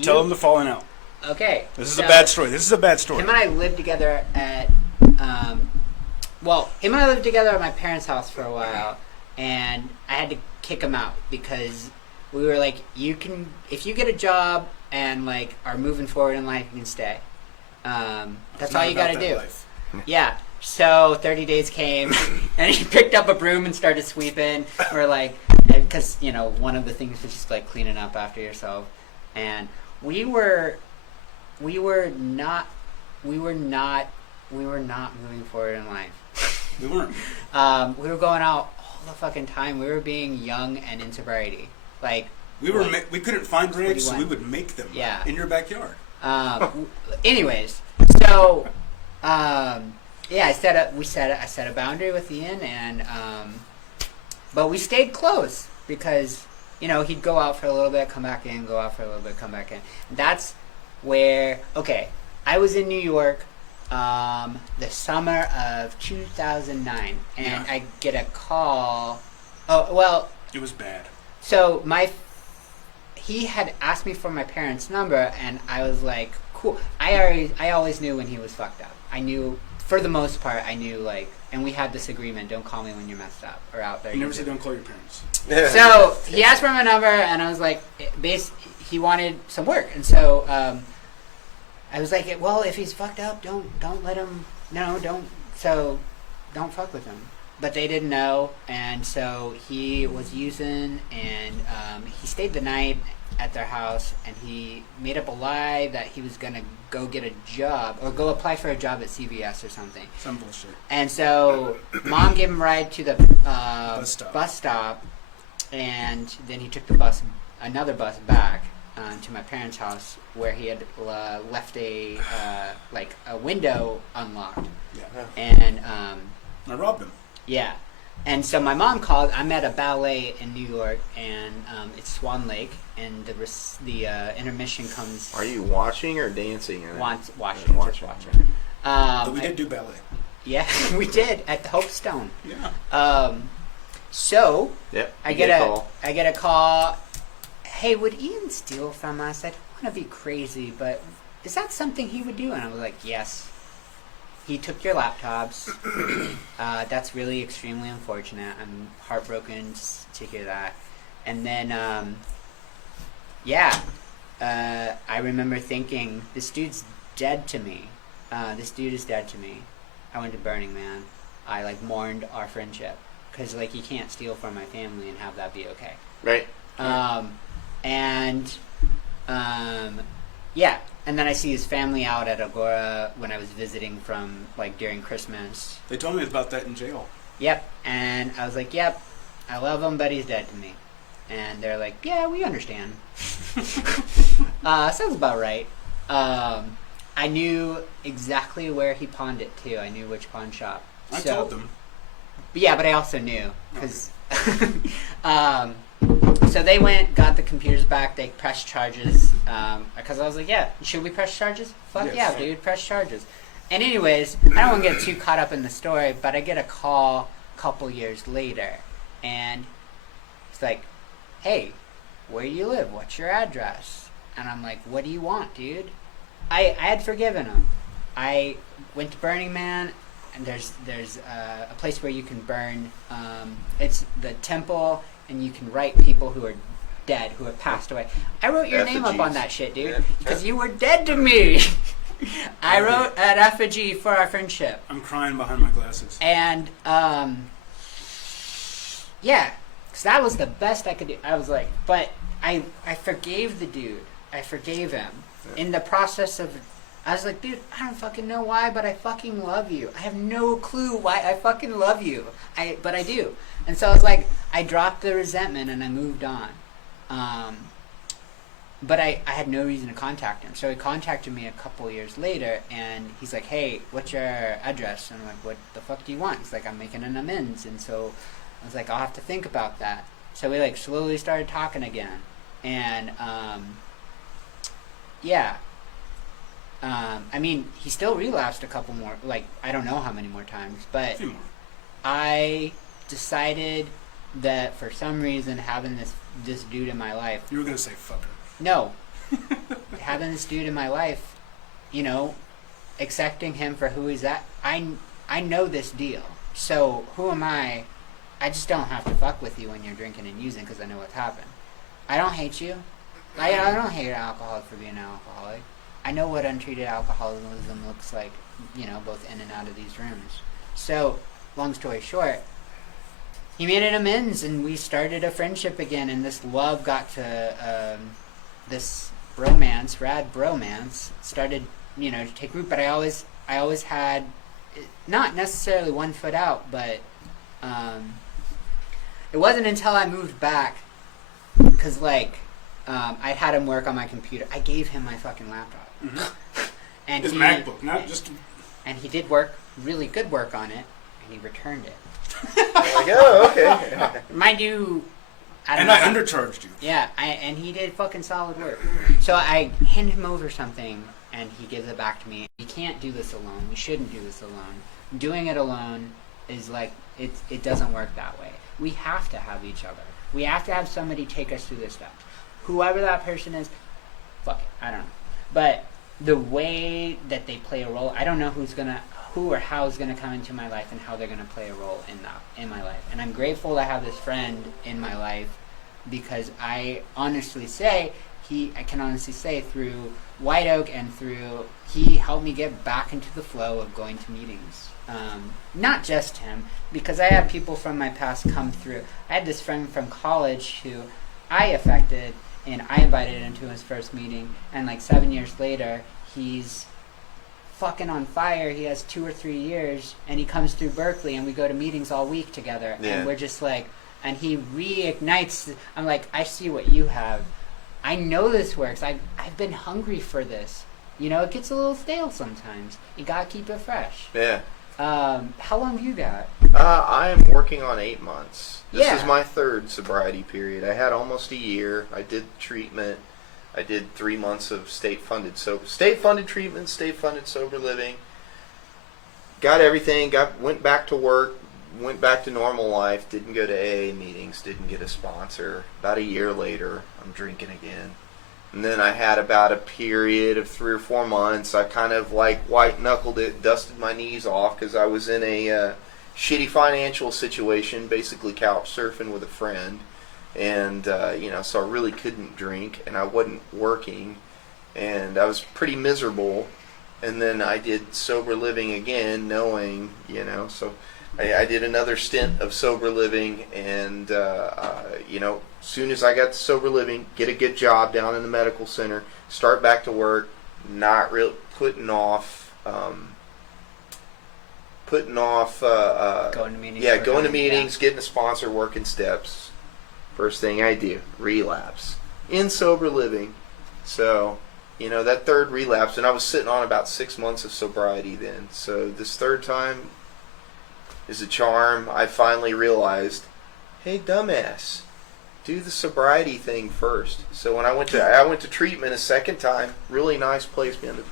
Tell him the falling out. Okay. This is a bad story. This is a bad story. Him and I lived together at, him and I lived together at my parents' house for a while, and I had to kick him out because we were like, if you get a job and like are moving forward in life, you can stay. That's all you got to do. Life. Yeah. So 30 days came, and he picked up a broom and started sweeping. We're like, because one of the things is just like cleaning up after yourself, and we were not moving forward in life. We weren't. We were going out all the fucking time. We were being young and in sobriety. Like We couldn't find grapes, so 21. we would make them. Yeah. In your backyard. Anyways, so yeah, I set a boundary with Ian, and but we stayed close because he'd go out for a little bit, come back in, go out for a little bit, come back in. That's where I was in New York the summer of 2009, and Yeah. I get a call. Oh well. It was bad. So he had asked me for my parents' number, and I was like, cool. I always knew when he was fucked up. I knew, for the most part, and we had this agreement: don't call me when you're messed up or out there. You never said don't call your parents. So he asked for my number, and I was like, he wanted some work, and so I was like, well, if he's fucked up, don't let him. No, don't fuck with him. but they didn't know, and so he was using, and he stayed the night at their house, and he made up a lie that he was gonna go get a job or go apply for a job at CVS or something. Some bullshit. And so Mom gave him a ride to the bus stop, and then he took another bus back to my parents' house, where he had left a window unlocked. Yeah. And I robbed him. yeah. And so my mom called. I'm at a ballet in New York, and it's Swan Lake, and the intermission comes. Are you watching or dancing? Watching. But we did do ballet. Yeah, we did at the Hope Stone. Yeah. So Yep. I get a call. Hey, would Ian steal from us? I don't want to be crazy, but is that something he would do? And I was like, yes. He took your laptops. That's really extremely unfortunate. I'm heartbroken to hear that. And then, I remember thinking, this dude's dead to me. This dude is dead to me. I went to Burning Man. I mourned our friendship, because you can't steal from my family and have that be okay. Right. And then I see his family out at Agora when I was visiting from during Christmas. They told me about that in jail. Yep. And I was like, yep, I love him, but he's dead to me. And they're like, yeah, we understand. Sounds about right. I knew exactly where he pawned it too. I knew which pawn shop. I told them. Yeah, but I also knew because. So they got the computers back. They pressed charges because I was like, yeah, should we press charges? Fuck Yes. yeah, dude, press charges. And anyways, I don't want to get too caught up in the story, but I get a call a couple years later, and it's like, hey, where do you live? What's your address? And I'm like, what do you want, dude? I had forgiven him. I went to Burning Man, and there's a place where you can burn. It's the temple, and you can write people who are dead, who have passed away. I wrote your name up on that shit, dude, because you were dead to me. I wrote an effigy for our friendship. I'm crying behind my glasses. And, yeah, because that was the best I could do. I was like, but I forgave the dude. I forgave him. In the process of, I was like, dude, I don't fucking know why, but I fucking love you. I have no clue why I fucking love you. But I do. And so I was like, I dropped the resentment and I moved on. But I had no reason to contact him. So he contacted me a couple years later, and he's like, hey, what's your address? And I'm like, what the fuck do you want? He's like, I'm making an amends. And so I was like, I'll have to think about that. So we slowly started talking again. And, yeah. I mean, he still relapsed a couple more, I don't know how many more times, but A few more. I decided that for some reason having this dude in my life. You were going to say fucker. No. Having this dude in my life, accepting him for who he's at, I know this deal. So who am I? I just don't have to fuck with you when you're drinking and using because I know what's happened. I don't hate you. I don't hate an alcoholic for being an alcoholic. I know what untreated alcoholism looks like, both in and out of these rooms. So, long story short, he made an amends and we started a friendship again, and this love got to, this bromance, rad bromance, started, to take root, but I always had, not necessarily one foot out, but, it wasn't until I moved back, because, I had him work on my computer. I gave him my fucking laptop. Mm-hmm. And His MacBook, not just... And he did really good work on it, and he returned it. Oh, okay. Mind you, I undercharged you. Yeah, and he did fucking solid work. So I hand him over something, and he gives it back to me. We can't do this alone. We shouldn't do this alone. Doing it alone is it doesn't work that way. We have to have each other. We have to have somebody take us through this stuff. Whoever that person is, fuck it, I don't know. But the way that they play a role, I don't know who or how is gonna come into my life and how they're gonna play a role in my life. And I'm grateful to have this friend in my life because I honestly say I can honestly say through White Oak and he helped me get back into the flow of going to meetings. Not just him, because I had people from my past come through. I had this friend from college who I affected, and I invited into his first meeting, and like 7 years later, he's fucking on fire. He has 2 or 3 years, and he comes through Berkeley, and we go to meetings all week together, and we're just like, and he reignites. I'm like, I see what you have. I know this works. I've been hungry for this. You know, it gets a little stale sometimes. You gotta keep it fresh. Yeah. How long have you got? I am working on 8 months. This Yeah. is my 3rd sobriety period. I had almost a year. I did treatment. I did 3 months of state-funded treatment, state-funded sober living. Got everything. Went back to work. Went back to normal life. Didn't go to AA meetings. Didn't get a sponsor. About a year later, I'm drinking again. And then I had about a period of 3 or 4 months. I kind of like white-knuckled it, dusted my knees off because I was in a shitty financial situation, basically couch surfing with a friend. And, so I really couldn't drink, and I wasn't working, and I was pretty miserable. And then I did sober living again, knowing, so I did another stint of sober living, and, soon as I got to sober living, get a good job down in the medical center, start back to work, not really putting off going to meetings. Yeah, going to meetings, getting a sponsor, working steps. First thing I do, relapse in sober living. So, that 3rd relapse, and I was sitting on about 6 months of sobriety then. So this 3rd time is a charm. I finally realized, hey, dumbass, do the sobriety thing first. So when I went to treatment a 2nd time, really nice place, man,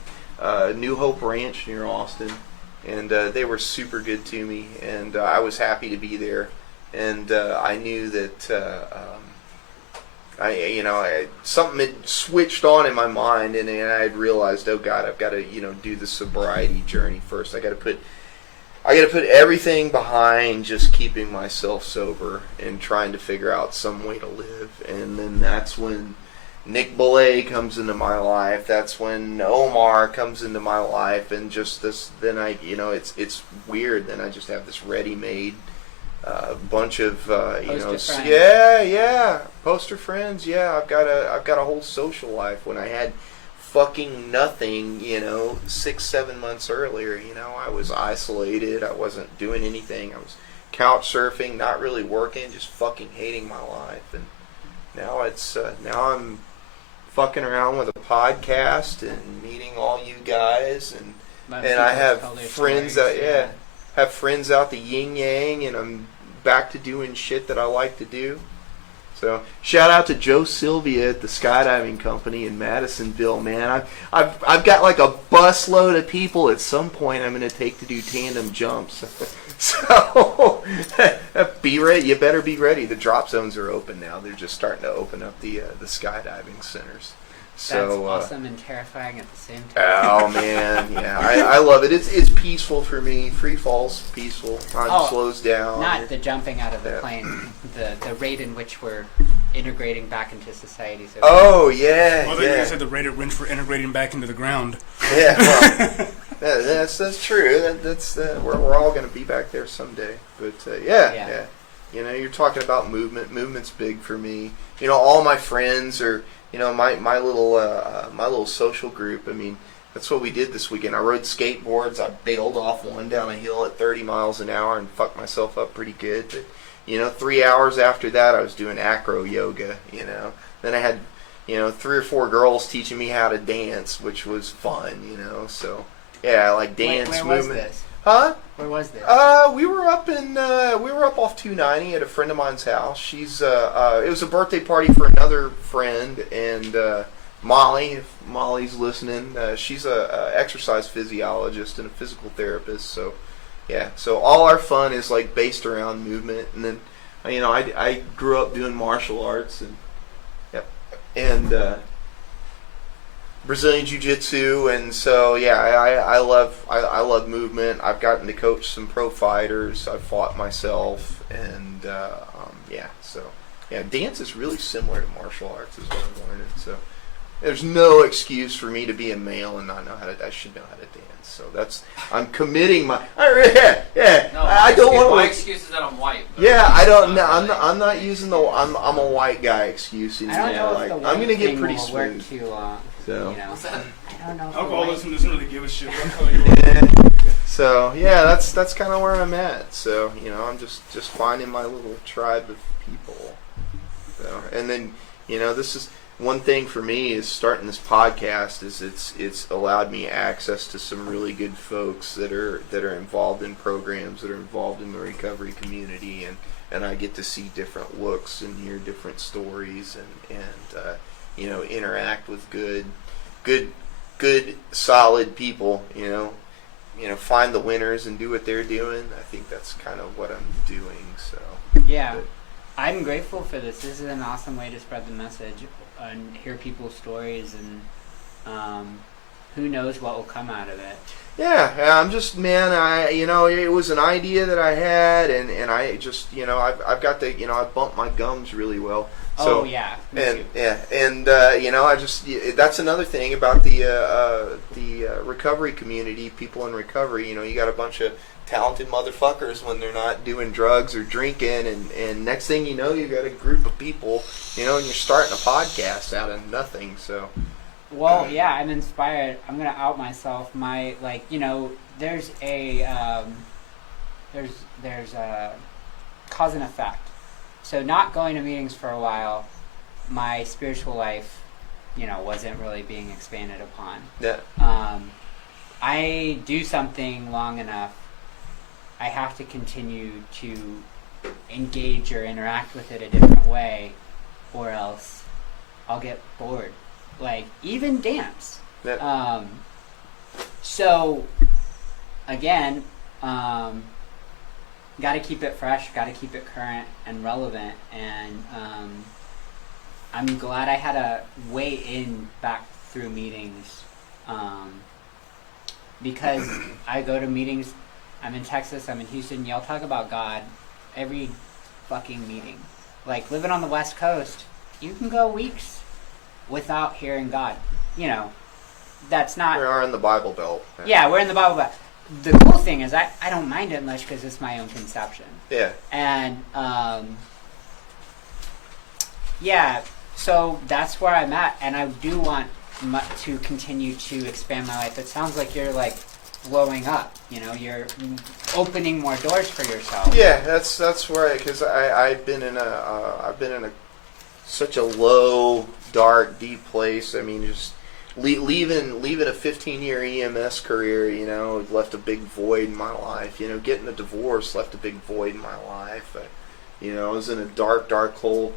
New Hope Ranch near Austin, and they were super good to me, and I was happy to be there, and I knew that something had switched on in my mind, and I had realized, oh God, I've got to do the sobriety journey first. I got to put everything behind just keeping myself sober and trying to figure out some way to live. And then that's when Nick Belay comes into my life. That's when Omar comes into my life, and just this. Then it's weird. Then I just have this ready-made bunch of friends. poster friends. Yeah, I've got a whole social life. When I had fucking nothing, 6-7 months earlier, I was isolated. I wasn't doing anything. I was couch surfing, not really working, just fucking hating my life. And now now I'm fucking around with a podcast and meeting all you guys, and I have friends have friends out the yin yang, and I'm back to doing shit that I like to do. So shout out to Joe Sylvia at the skydiving company in Madisonville, man. I've got like a busload of people at some point I'm going to take to do tandem jumps. So be ready. You better be ready. The drop zones are open now. They're just starting to open up the skydiving centers. So, that's awesome and terrifying at the same time. Oh man, yeah, I love it. It's peaceful for me. Free fall's peaceful. Time slows down. Not the jumping out of the plane, the rate in which we're integrating back into society. So oh yeah, well, they said the rate at which we're integrating back into the ground. Yeah, well, that's true. That's we're all going to be back there someday. But yeah. You're talking about movement. Movement's big for me. All my friends are. My little social group. I mean, that's what we did this weekend. I rode skateboards. I bailed off one down a hill at 30 miles an hour and fucked myself up pretty good. But 3 hours after that, I was doing acro yoga. Then I had 3 or 4 girls teaching me how to dance, which was fun. So yeah, I like dance where movement. Was this? Huh? Where was this? We were up off 290 at a friend of mine's house. She's it was a birthday party for another friend, and Molly, if Molly's listening, she's a exercise physiologist and a physical therapist. So yeah, so all our fun is like based around movement, and then I grew up doing martial arts and Brazilian Jiu-Jitsu, and so yeah, I love movement. I've gotten to coach some pro fighters. I've fought myself, and so dance is really similar to martial arts, is what I'm learning. So there's no excuse for me to be a male and not know how to. I should know how to dance. So I'm committing my. Yeah. No, I don't want to. My excuse is that I'm white. Yeah, I don't know. I'm not using the I'm a white guy excuse anymore. I don't know Like if the I'm gonna get thing pretty will work smooth. too long. So. You know. What's that? I don't know. If the Alcoholism white- doesn't really give a shit what color you are. So yeah, that's kind of where I'm at. So I'm just finding my little tribe of people. So and then this is one thing for me is starting this podcast is it's allowed me access to some really good folks that are involved in programs, that are involved in the recovery community, and I get to see different looks and hear different stories and interact with good solid people. Find the winners and do what they're doing. I think that's kind of what I'm doing. So Yeah. I'm grateful for this. This is an awesome way to spread the message and hear people's stories, and who knows what will come out of it. Yeah, I'm just it was an idea that I had, and I just I've got the I bumped my gums really well. So, Oh yeah. Me and too. yeah, and I just that's another thing about the recovery community, people in recovery. You got a bunch of talented motherfuckers when they're not doing drugs or drinking, and next thing you know, you got a group of people, and you're starting a podcast out of nothing. So Well, yeah, I'm inspired. I'm gonna out myself. My there's a there's a cause and effect. So not going to meetings for a while, my spiritual life, wasn't really being expanded upon. yeah, I do something long enough, I have to continue to engage or interact with it a different way, or else I'll get bored. Like, even dance. yeah. So, again, got to keep it fresh, got to keep it current and relevant, and I'm glad I had a way in back through meetings, because I go to meetings. I'm in Texas, I'm in Houston, y'all talk about God every fucking meeting. Like, living on the West Coast, you can go weeks without hearing God. That's not... We are in the Bible Belt. Yeah, we're in the Bible Belt. The cool thing is I don't mind it much because it's my own conception. Yeah. And, yeah, so that's where I'm at, and I do want to continue to expand my life. It sounds like you're, blowing up, you're opening more doors for yourself. Yeah, that's right. Because I've been in a such a low, dark, deep place. I mean, just leaving a 15-year EMS career, left a big void in my life. Getting a divorce left a big void in my life. I was in a dark hole.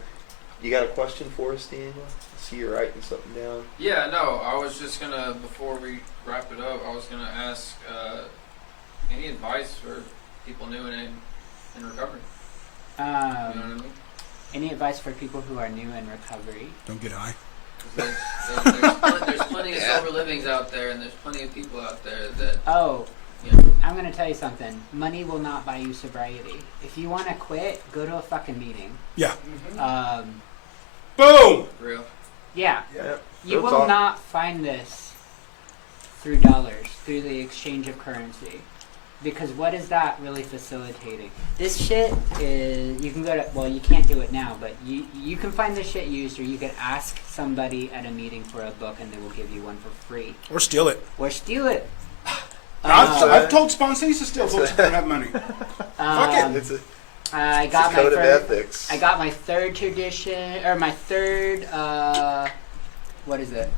You got a question for us, Daniel? I see you're writing something down. Yeah, no, I was just gonna, before we wrap it up, I was gonna ask any advice for people new in recovery. You know what I mean? Any advice for people who are new in recovery? Don't get high. 'Cause there's plenty of sober livings out there, and there's plenty of people out there that, I'm going to tell you something. Money will not buy you sobriety. If you want to quit, go to a fucking meeting. Yeah. Um, Boom! real. yeah. Yeah. You Real will talk. not find this through dollars, through the exchange of currency. Because what is that really facilitating? This shit is, you can go to, well, you can't do it now, but you can find this shit used, or you can ask somebody at a meeting for a book and they will give you one for free. Or steal it. Or steal it. I've told sponsors to steal books if they don't have money. Fuck it. It's a I got my code of third, ethics. I got my third tradition, or my third, what is it?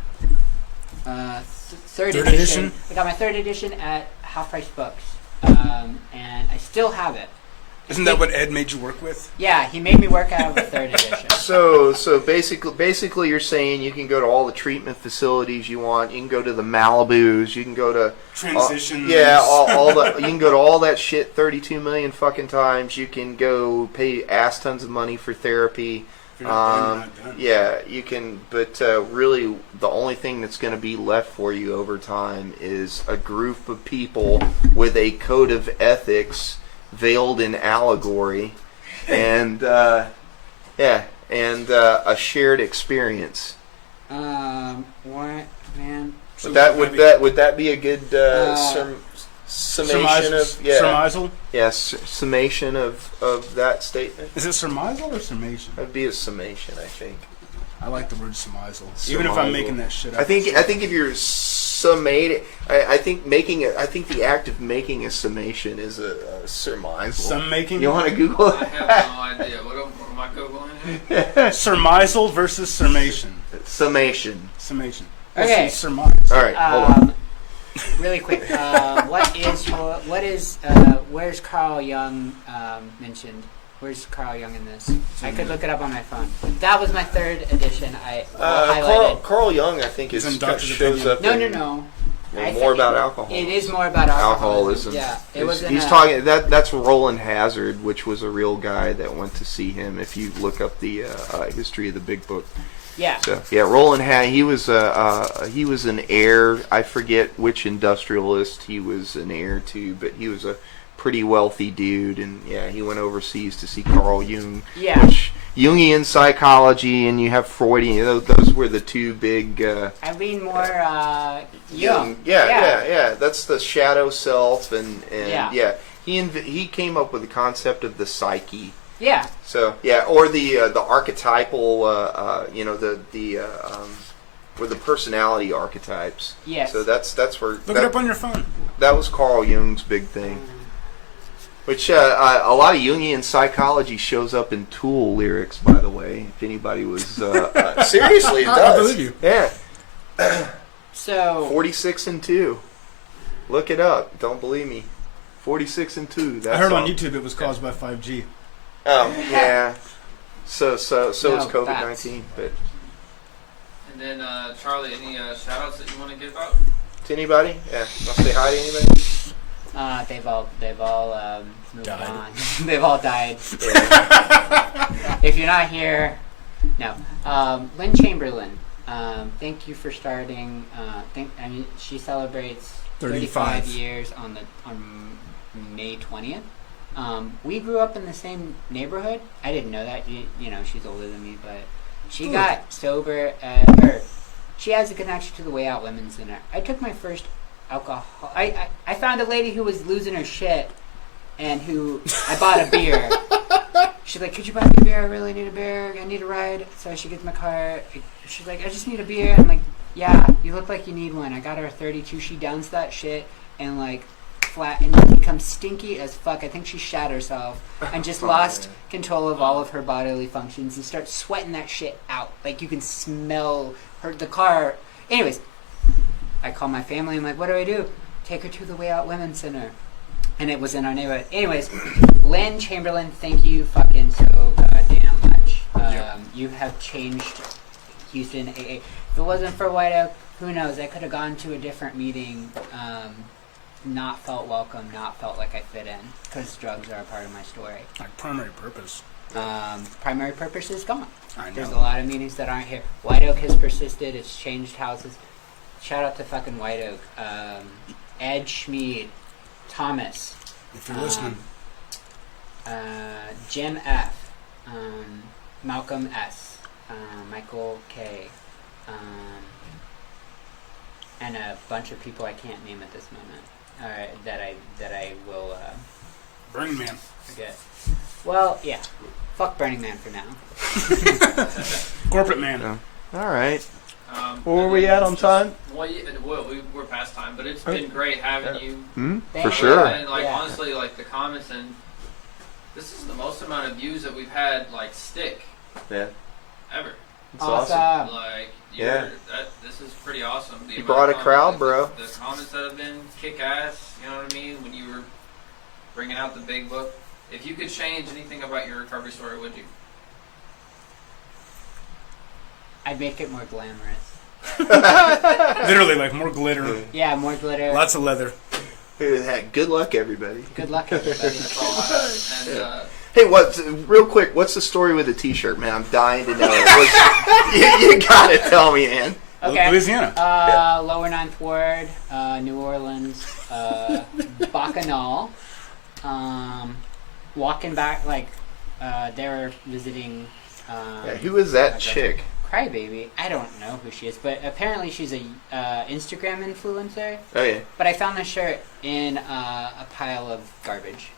Third edition. I got my third edition at Half Price Books, and I still have it. Isn't that what Ed made you work with? Yeah, he made me work out of the third edition. So basically, you're saying you can go to all the treatment facilities you want. You can go to the Malibus. You can go to Transitions. all the. You can go to all that shit 32 million fucking times. You can go pay ass tons of money for therapy. If you're not done, you're not done. Yeah, you can, but really, the only thing that's going to be left for you over time is a group of people with a code of ethics veiled in allegory, and a shared experience. What, man? Would that be a good summation of surmisal? Yes, summation of that statement. Is it surmisal or summation? That'd be a summation, I think. I like the word surmisal. Even if I'm making that shit up. I think if you're summating, I think the act of making a summation is a surmisal. Some making. You want to Google it? I have no idea. What am I googling? Surmisal versus summation. Summation. Summation. Okay. This is surmise. All right, hold on. Really quick. Where's Carl Jung mentioned? Where's Carl Jung in this? I could look it up on my phone. That was my third edition. I highlighted. Carl Jung, I think, He's in is Doctor's shows Opinion. up. No. More about alcohol. It is more about alcoholism. Yeah, it was. He's talking. That's Roland Hazard, which was a real guy that went to see him. If you look up the history of the Big Book. Yeah. So yeah, Roland he was an heir. I forget which industrialist he was an heir to, but he was a pretty wealthy dude, and yeah, he went overseas to see Carl Jung. Yeah. Which Jungian psychology, and you have Freudian. Those were the two big. I mean more Jung. Yeah. That's the shadow self, and yeah. He came up with the concept of the psyche. Yeah. So yeah, or the archetypal, or the personality archetypes. Yes. So that's where Look it up on your phone. that was Carl Jung's big thing. Which a lot of Jungian psychology shows up in Tool lyrics, by the way. If anybody was seriously, it does. I believe you. Yeah. So 46 and 2. Look it up. Don't believe me. 46 and 2. That's I heard all. on YouTube it was caused by 5G. Oh yeah. So is No, COVID-19. But And then Charlie, any shout outs that you want to give out? to anybody? Yeah. Want to say hi to anybody? they've all moved Died. on. They've all died. Yeah. If you're not here, no. Lynn Chamberlain, thank you for starting. She celebrates 35 years on May 20th. We grew up in the same neighborhood. I didn't know that. You know, she's older than me, but she got sober. She has a connection to the Way Out Women's Center. I took my first alcohol. I found a lady who was losing her shit, and who I bought a beer. She's like, "Could you buy me a beer? I really need a beer. I need a ride." So she gets in my car. She's like, "I just need a beer." I'm like, "Yeah, you look like you need one." I got her a 32. She downs that shit and like flat and becomes stinky as fuck. I think she shat herself and just lost control of all of her bodily functions and starts sweating that shit out. Like you can smell the car. Anyways, I call my family. I'm like, "What do I do?" Take her to the Way Out Women's Center. And it was in our neighborhood. Anyways, Lynn Chamberlain, thank you fucking so goddamn much. You have changed Houston AA. If it wasn't for White Oak, who knows? I could have gone to a different meeting, not felt welcome, not felt like I fit in, because drugs are a part of my story. Like primary purpose. Primary purpose is gone. I know. There's a lot of meetings that aren't here. White Oak has persisted. It's changed houses. Shout out to fucking White Oak. Ed Schmeed. Thomas. If you're listening. Jim F. Malcolm S. Michael K. And a bunch of people I can't name at this moment. That I will Burning Man. forget. Well, yeah. Fuck Burning Man for now. Corporate Man. Yeah. All right. Where were and we then at on just- time? Well, we're past time, but it's been great having you. Thank For you. sure. And like Yeah. honestly, like the comments, and this is the most amount of views that we've had like stick Yeah. ever. It's awesome. Awesome. Like Yeah. this is pretty awesome. The You amount brought of a crowd, comments, bro. The comments that have been kick ass. You know what I mean? When you were bringing out the big book, if you could change anything about your recovery story, would you? I'd make it more glamorous. Literally, like more glitter. Yeah, more glitter. Lots of leather. Good luck, everybody. Good luck, everybody. That's all I have. And Hey, real quick, what's the story with the T-shirt, man? I'm dying to know. You gotta tell me, man. Okay. Louisiana. Lower Ninth Ward, New Orleans, Bacchanal. Walking back, like, they were visiting. Yeah, who is that chick? crybaby. I don't know who she is, but apparently she's a Instagram influencer. Oh yeah. But I found this shirt in a pile of garbage.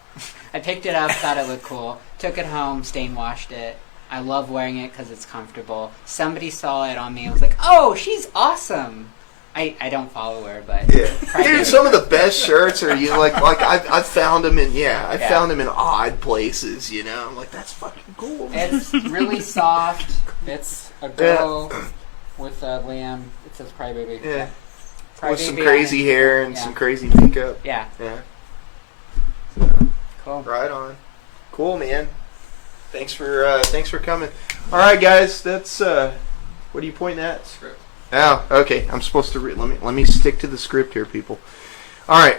I picked it up, thought it looked cool, took it home, stain washed it. I love wearing it because it's comfortable. Somebody saw it on me and was like, "Oh, she's awesome." I don't follow her, but Yeah, dude, some of the best shirts are I've found them in found them in odd places. You know, I'm like, that's fucking cool. It's really soft. It's a girl with a lamb. It says crybaby. Yeah, Crybaby with some crazy hair and Yeah. some crazy makeup. Yeah. Yeah. Cool. Right on. Cool, man. Thanks for coming. All right, guys. That's what are you pointing at? Script. Oh, okay. I'm supposed to read. Let me stick to the script here, people. All right.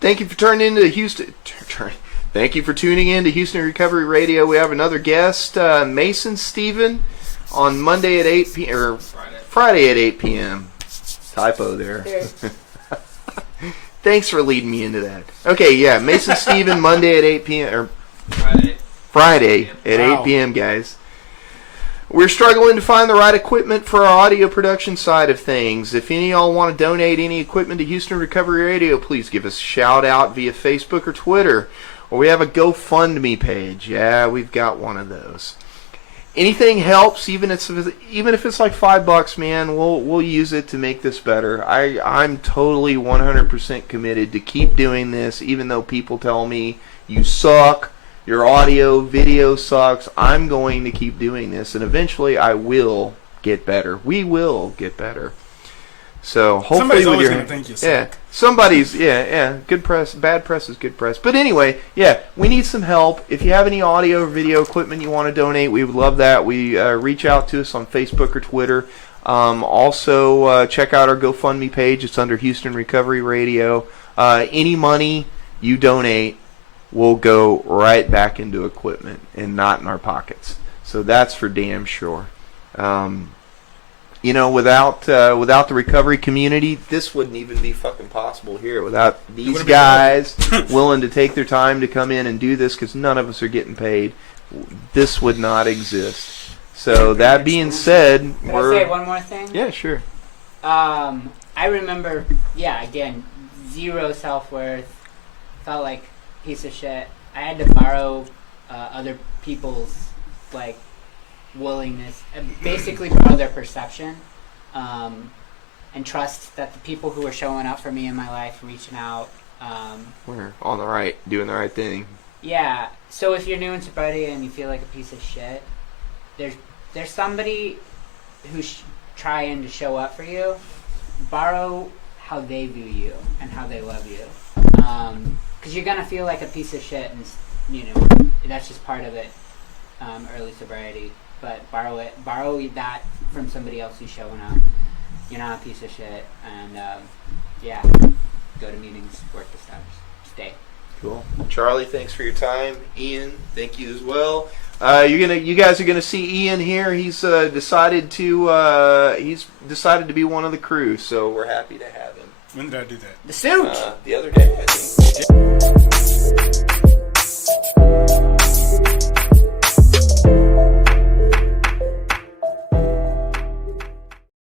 Thank you for tuning in to Houston. Thank you for tuning in to Houston Recovery Radio. We have another guest, Mason Steven, on Monday at 8 p.m. or Friday at 8 p.m. Typo there. Thanks for leading me into that. Okay, yeah, Mason Steven, Monday at 8 p.m. or Friday at 8 p.m. guys. We're struggling to find the right equipment for our audio production side of things. If any of y'all want to donate any equipment to Houston Recovery Radio, please give us a shout out via Facebook or Twitter. Or we have a GoFundMe page. Yeah, we've got one of those. Anything helps, even if it's like $5, man. We'll use it to make this better. I'm totally 100% committed to keep doing this, even though people tell me you suck. Your audio, video sucks. I'm going to keep doing this, and eventually I will get better. We will get better. So hopefully, somebody's always going to think you suck. Somebody's good press, bad press is good press. But anyway, we need some help. If you have any audio or video equipment you want to donate, we would love that. We reach out to us on Facebook or Twitter. Also, check out our GoFundMe page. It's under Houston Recovery Radio. Any money you donate will go right back into equipment and not in our pockets. So that's for damn sure. Without the recovery community, this wouldn't even be fucking possible here. Without these guys willing to take their time to come in and do this, because none of us are getting paid, this would not exist. So that being said, Can I say one more thing? Yeah, sure. I remember, again, zero self-worth. Felt like a piece of shit. I had to borrow other people's, willingness, basically borrow their perception, and trust that the people who are showing up for me in my life, reaching out, we're doing the right thing. Yeah. So if you're new in sobriety and you feel like a piece of shit, there's somebody who's trying to show up for you. Borrow how they view you and how they love you, because you're gonna feel like a piece of shit, and that's just part of it. Early sobriety. But borrow that from somebody else who's showing up. You're not a piece of shit, and go to meetings, work the steps, stay. Cool. Charlie, thanks for your time. Ian, thank you as well. You guys are gonna see Ian here. He's decided to be one of the crew, so we're happy to have him. When did I do that? The suit. The other day, I think.